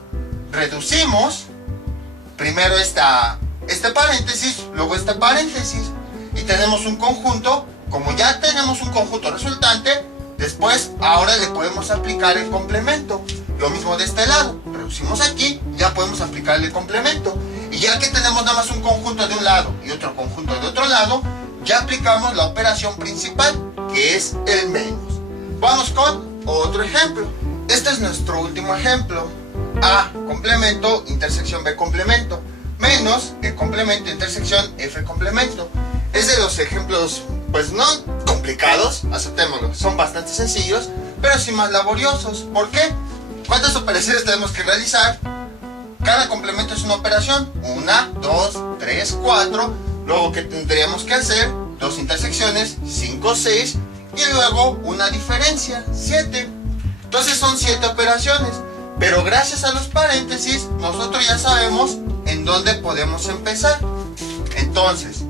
Reducimos primero este paréntesis, luego este paréntesis. Y tenemos un conjunto. Como ya tenemos un conjunto resultante, después ahora le podemos aplicar el complemento. Lo mismo de este lado. Reducimos aquí, ya podemos aplicar el complemento. Y ya que tenemos nada más un conjunto de un lado y otro conjunto de otro lado, ya aplicamos la operación principal, que es el menos. Vamos con otro ejemplo. Este es nuestro último ejemplo. A complemento, intersección B complemento, menos E complemento, intersección F complemento. Es de los ejemplos, pues no complicados, aceptémoslo. Son bastante sencillos, pero sí más laboriosos. ¿Por qué? ¿Cuántas operaciones tenemos que realizar? Cada complemento es una operación. 1, 2, 3, 4. Luego, ¿qué tendríamos que hacer? 2 intersecciones, 5, 6. Y luego una diferencia, 7. Entonces son 7 operaciones. Pero gracias a los paréntesis, nosotros ya sabemos en dónde podemos empezar. Entonces,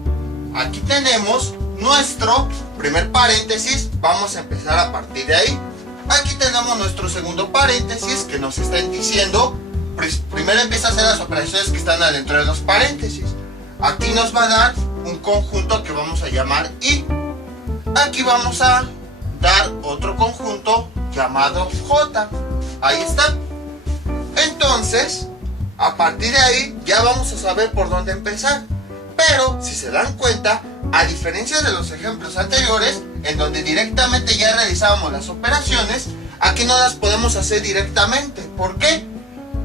aquí tenemos nuestro primer paréntesis. Vamos a empezar a partir de ahí. Aquí tenemos nuestro segundo paréntesis que nos está diciendo, primero empieza a hacer las operaciones que están adentro de los paréntesis. aquí nos va a dar un conjunto que vamos a llamar I. Aquí vamos a dar otro conjunto llamado J. Ahí está. Entonces, a partir de ahí ya vamos a saber por dónde empezar. Pero, si se dan cuenta, a diferencia de los ejemplos anteriores, en donde directamente ya realizábamos las operaciones, aquí no las podemos hacer directamente. ¿Por qué?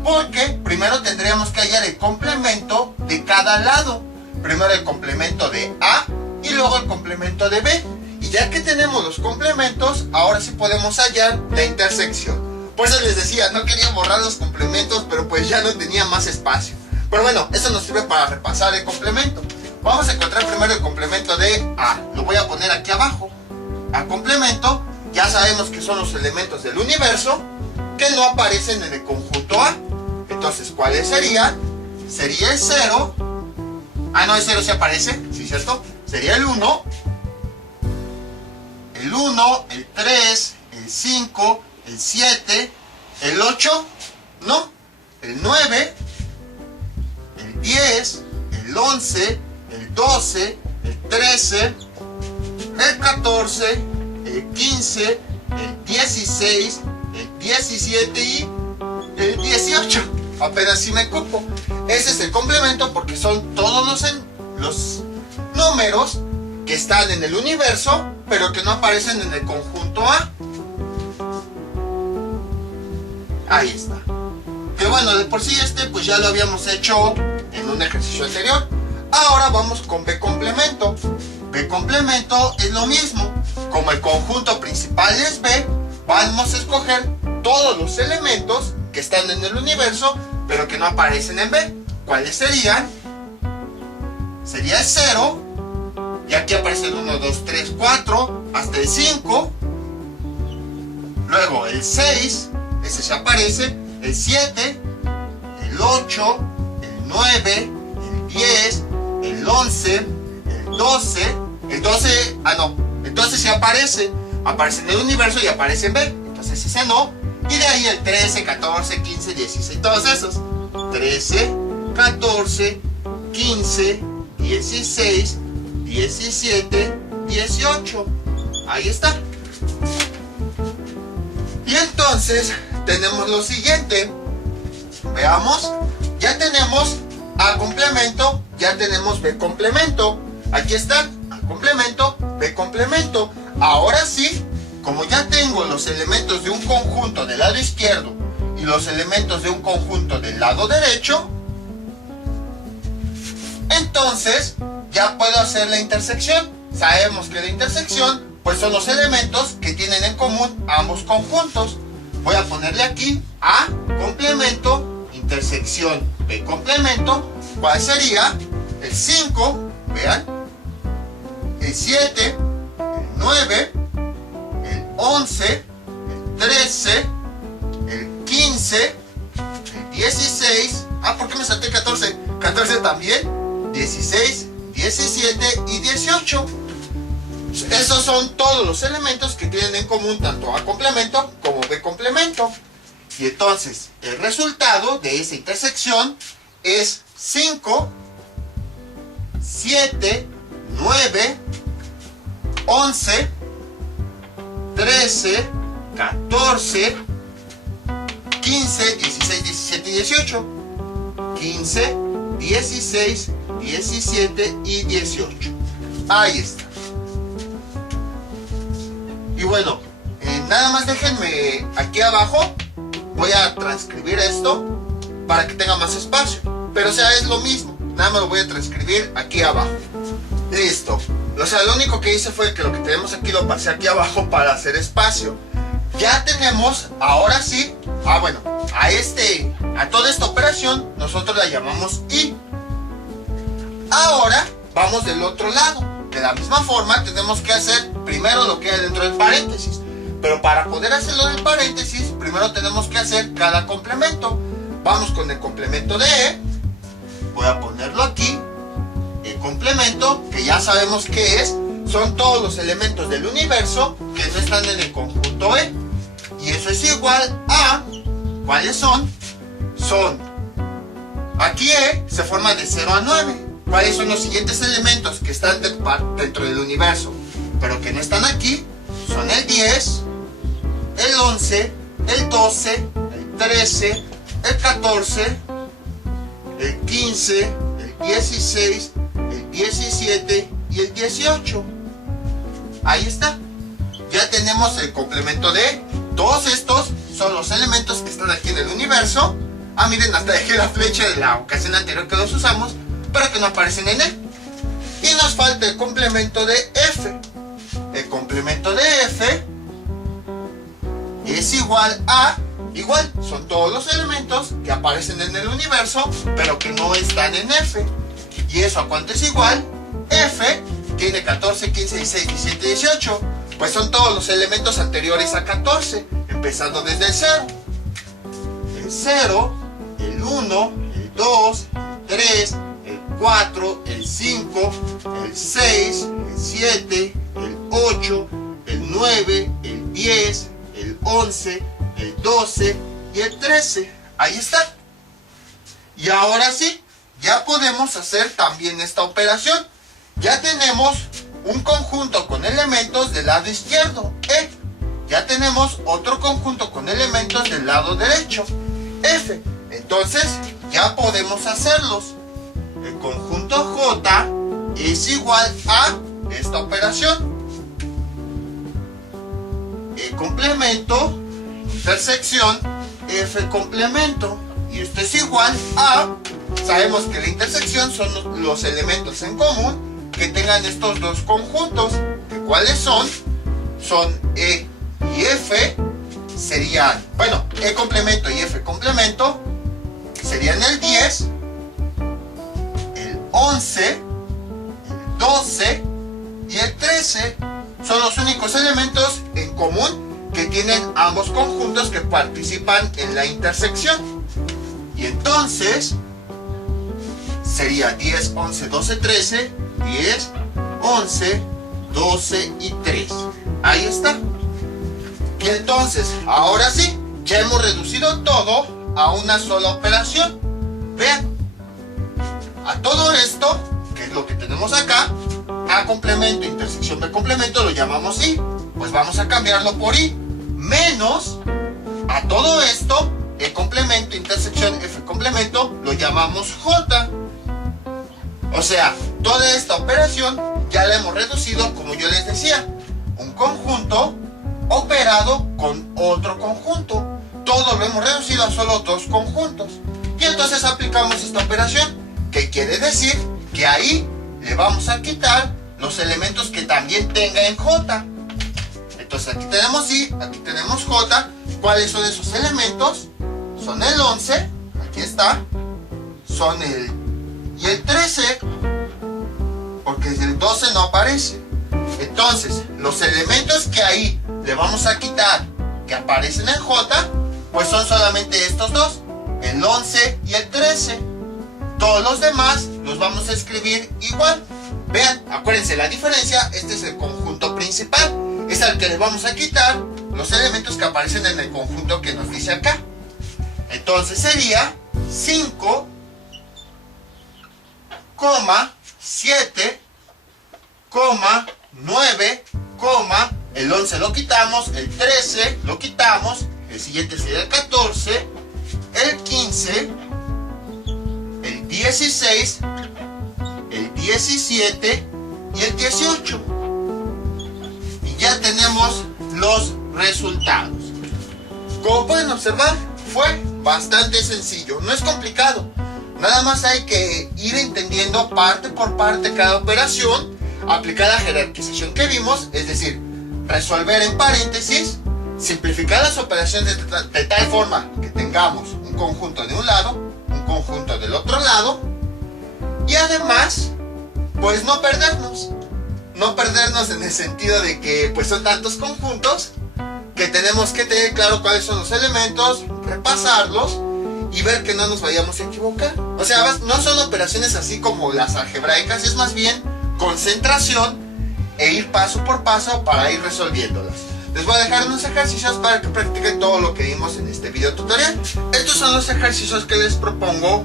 Porque primero tendríamos que hallar el complemento de cada lado. Primero el complemento de A y luego el complemento de B. Y ya que tenemos los complementos, ahora sí podemos hallar la intersección. Por eso les decía, no quería borrar los complementos, pero pues ya no tenía más espacio. Pero bueno, eso nos sirve para repasar el complemento. Vamos a encontrar primero el complemento de A. Lo voy a poner aquí abajo. A complemento, ya sabemos que son los elementos del universo que no aparecen en el conjunto A. Entonces, ¿cuáles serían? Sería el 0. Ah, no, el 0 sí aparece, ¿sí, cierto? Sería el 1, el 3, el 5, el 7, el 8, no, el 9, el 10, el 11, el 12, el 13, el 14, el 15, el 16, el 17 y el 18. Apenas si me cupo. Ese es el complemento porque son todos los números que están en el universo, pero que no aparecen en el conjunto A. Ahí está. Que bueno, de por sí pues ya lo habíamos hecho en un ejercicio anterior. Ahora vamos con B complemento. B complemento es lo mismo. Como el conjunto principal es B, vamos a escoger todos los elementos que están en el universo, pero que no aparecen en B. ¿Cuáles serían? Sería el 0. Y aquí aparece el 1, 2, 3, 4, hasta el 5. Luego el 6, ese se aparece. El 7, el 8, el 9, el 10, el 11, el 12. El 12, el 12 sí aparece. Aparece en el universo y aparece en B. Entonces ese no. Y de ahí el 13, 14, 15, 16, todos esos. 13, 14, 15, 16, 17, 18. Ahí está. Y entonces tenemos lo siguiente. Veamos. Ya tenemos A complemento, ya tenemos B complemento. Aquí está, A complemento, B complemento. Ahora sí, como ya tengo los elementos de un conjunto del lado izquierdo y los elementos de un conjunto del lado derecho, entonces ya puedo hacer la intersección. Sabemos que la intersección pues son los elementos que tienen en común ambos conjuntos. Voy a ponerle aquí A complemento, intersección B complemento. ¿Cuál sería? El 5, vean, el 7, el 9, el 11, el 13, el 15, el 16. ¿Por qué me salté el 14? 14 también, 16, 17 y 18. Esos son todos los elementos que tienen en común tanto A complemento como B complemento. Y entonces el resultado de esa intersección es 5, 7, 9, 11, 13, 14, 15, 16, 17 y 18. 15, 16, 17 y 18. Ahí está. Y bueno, nada más déjenme aquí abajo. Voy a transcribir esto para que tenga más espacio. Pero o sea, es lo mismo. Nada más lo voy a transcribir aquí abajo. Listo. O sea, lo único que hice fue que lo que tenemos aquí lo pasé aquí abajo para hacer espacio. Ya tenemos, ahora sí, a toda esta operación nosotros la llamamos I. Ahora vamos del otro lado. De la misma forma tenemos que hacer primero lo que hay dentro del paréntesis. Pero para poder hacerlo del paréntesis, primero tenemos que hacer cada complemento. Vamos con el complemento de E. Voy a ponerlo aquí. El complemento, que ya sabemos qué es, son todos los elementos del universo que no están en el conjunto E. Y eso es igual a... ¿Cuáles son? Aquí E se forma de 0 a 9. ¿Cuáles son los siguientes elementos que están dentro del universo, pero que no están aquí? Son el 10, el 11, el 12, el 13, el 14, el 15, el 16, el 17 y el 18. Ahí está. Ya tenemos el complemento de todos estos. Son los elementos que están aquí en el universo. Ah, miren, hasta dejé la flecha de la ocasión anterior que los usamos, pero que no aparecen en él. Y nos falta el complemento de F. El complemento de F es igual a... Igual, son todos los elementos que aparecen en el universo, pero que no están en F. ¿Y eso a cuánto es igual? F tiene 14, 15, 16, 17, 18. Pues son todos los elementos anteriores a 14, empezando desde el 0. El 0, el 1, el 2, el 3, el 4, el 5, el 6, el 7, el 8, el 9, el 10, el 11, el 12 y el 13. Ahí está. Y ahora sí, ya podemos hacer también esta operación. Ya tenemos un conjunto con elementos del lado izquierdo, E. Ya tenemos otro conjunto con elementos del lado derecho, F. Entonces, ya podemos hacerlos. El conjunto J es igual a esta operación. E complemento, intersección, F complemento. Y esto es igual a... Sabemos que la intersección son los elementos en común que tengan estos dos conjuntos. ¿Cuáles son? Son E y F. Serían, bueno, E complemento y F complemento serían el 10, el 11, el 12 y el 13. Son los únicos elementos en común que tienen ambos conjuntos que participan en la intersección. Y entonces sería 10, 11, 12, 13, 10, 11, 12 y 3. Ahí está. Y entonces, ahora sí, ya hemos reducido todo a una sola operación. Vean, a todo esto, que es lo que tenemos acá, A complemento, intersección B complemento, lo llamamos I. Pues vamos a cambiarlo por I. Menos, a todo esto, E complemento, intersección F complemento, lo llamamos J. O sea, toda esta operación ya la hemos reducido, como yo les decía, un conjunto operado con otro conjunto. Todo lo hemos reducido a solo dos conjuntos. Y entonces aplicamos esta operación, que quiere decir que ahí le vamos a quitar los elementos que también tenga en J. Entonces aquí tenemos I, aquí tenemos J. ¿Cuáles son esos elementos? Son el 11, aquí está, son el y el 13, porque el 12 no aparece. Entonces, los elementos que ahí le vamos a quitar, que aparecen en J, pues son solamente estos dos, el 11 y el 13. Todos los demás los vamos a escribir igual. Vean, acuérdense la diferencia, este es el conjunto principal, es al que le vamos a quitar los elementos que aparecen en el conjunto que nos dice acá. Entonces sería 5, 7, 9, el 11 lo quitamos, el 13 lo quitamos, el siguiente sería el 14, el 15, el 16, el 17 y el 18. Y ya tenemos los resultados. Como pueden observar, fue bastante sencillo, no es complicado. Nada más hay que ir entendiendo parte por parte cada operación, aplicar la jerarquización que vimos, es decir, resolver en paréntesis, simplificar las operaciones de tal forma que tengamos un conjunto de un lado, un conjunto del otro lado, y además, pues no perdernos en el sentido de que pues son tantos conjuntos que tenemos que tener claro cuáles son los elementos, repasarlos y ver que no nos vayamos a equivocar. O sea, no son operaciones así como las algebraicas, es más bien concentración e ir paso por paso para ir resolviéndolas. Les voy a dejar unos ejercicios para que practiquen todo lo que vimos en este video tutorial. Estos son los ejercicios que les propongo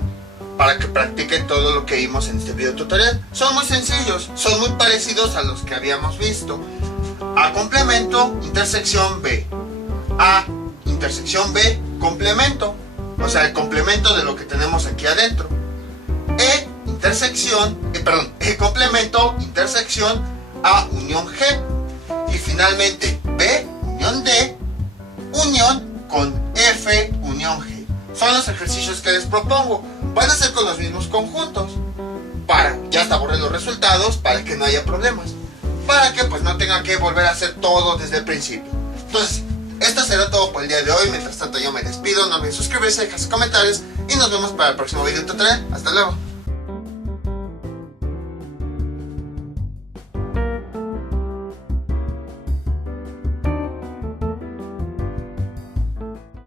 para que practiquen todo lo que vimos en este video tutorial. Son muy sencillos, son muy parecidos a los que habíamos visto. A complemento, intersección B. A, intersección B, complemento. O sea, el complemento de lo que tenemos aquí adentro. E, complemento, intersección A, unión G. Y finalmente, B, unión D, unión con F, unión G. Son los ejercicios que les propongo. Van a ser con los mismos conjuntos. Ya hasta borré los resultados para que no haya problemas. Para que pues no tenga que volver a hacer todo desde el principio. Entonces, esto será todo por el día de hoy. Mientras tanto yo me despido. No olviden suscribirse, dejar sus comentarios. Y nos vemos para el próximo video tutorial. Hasta luego.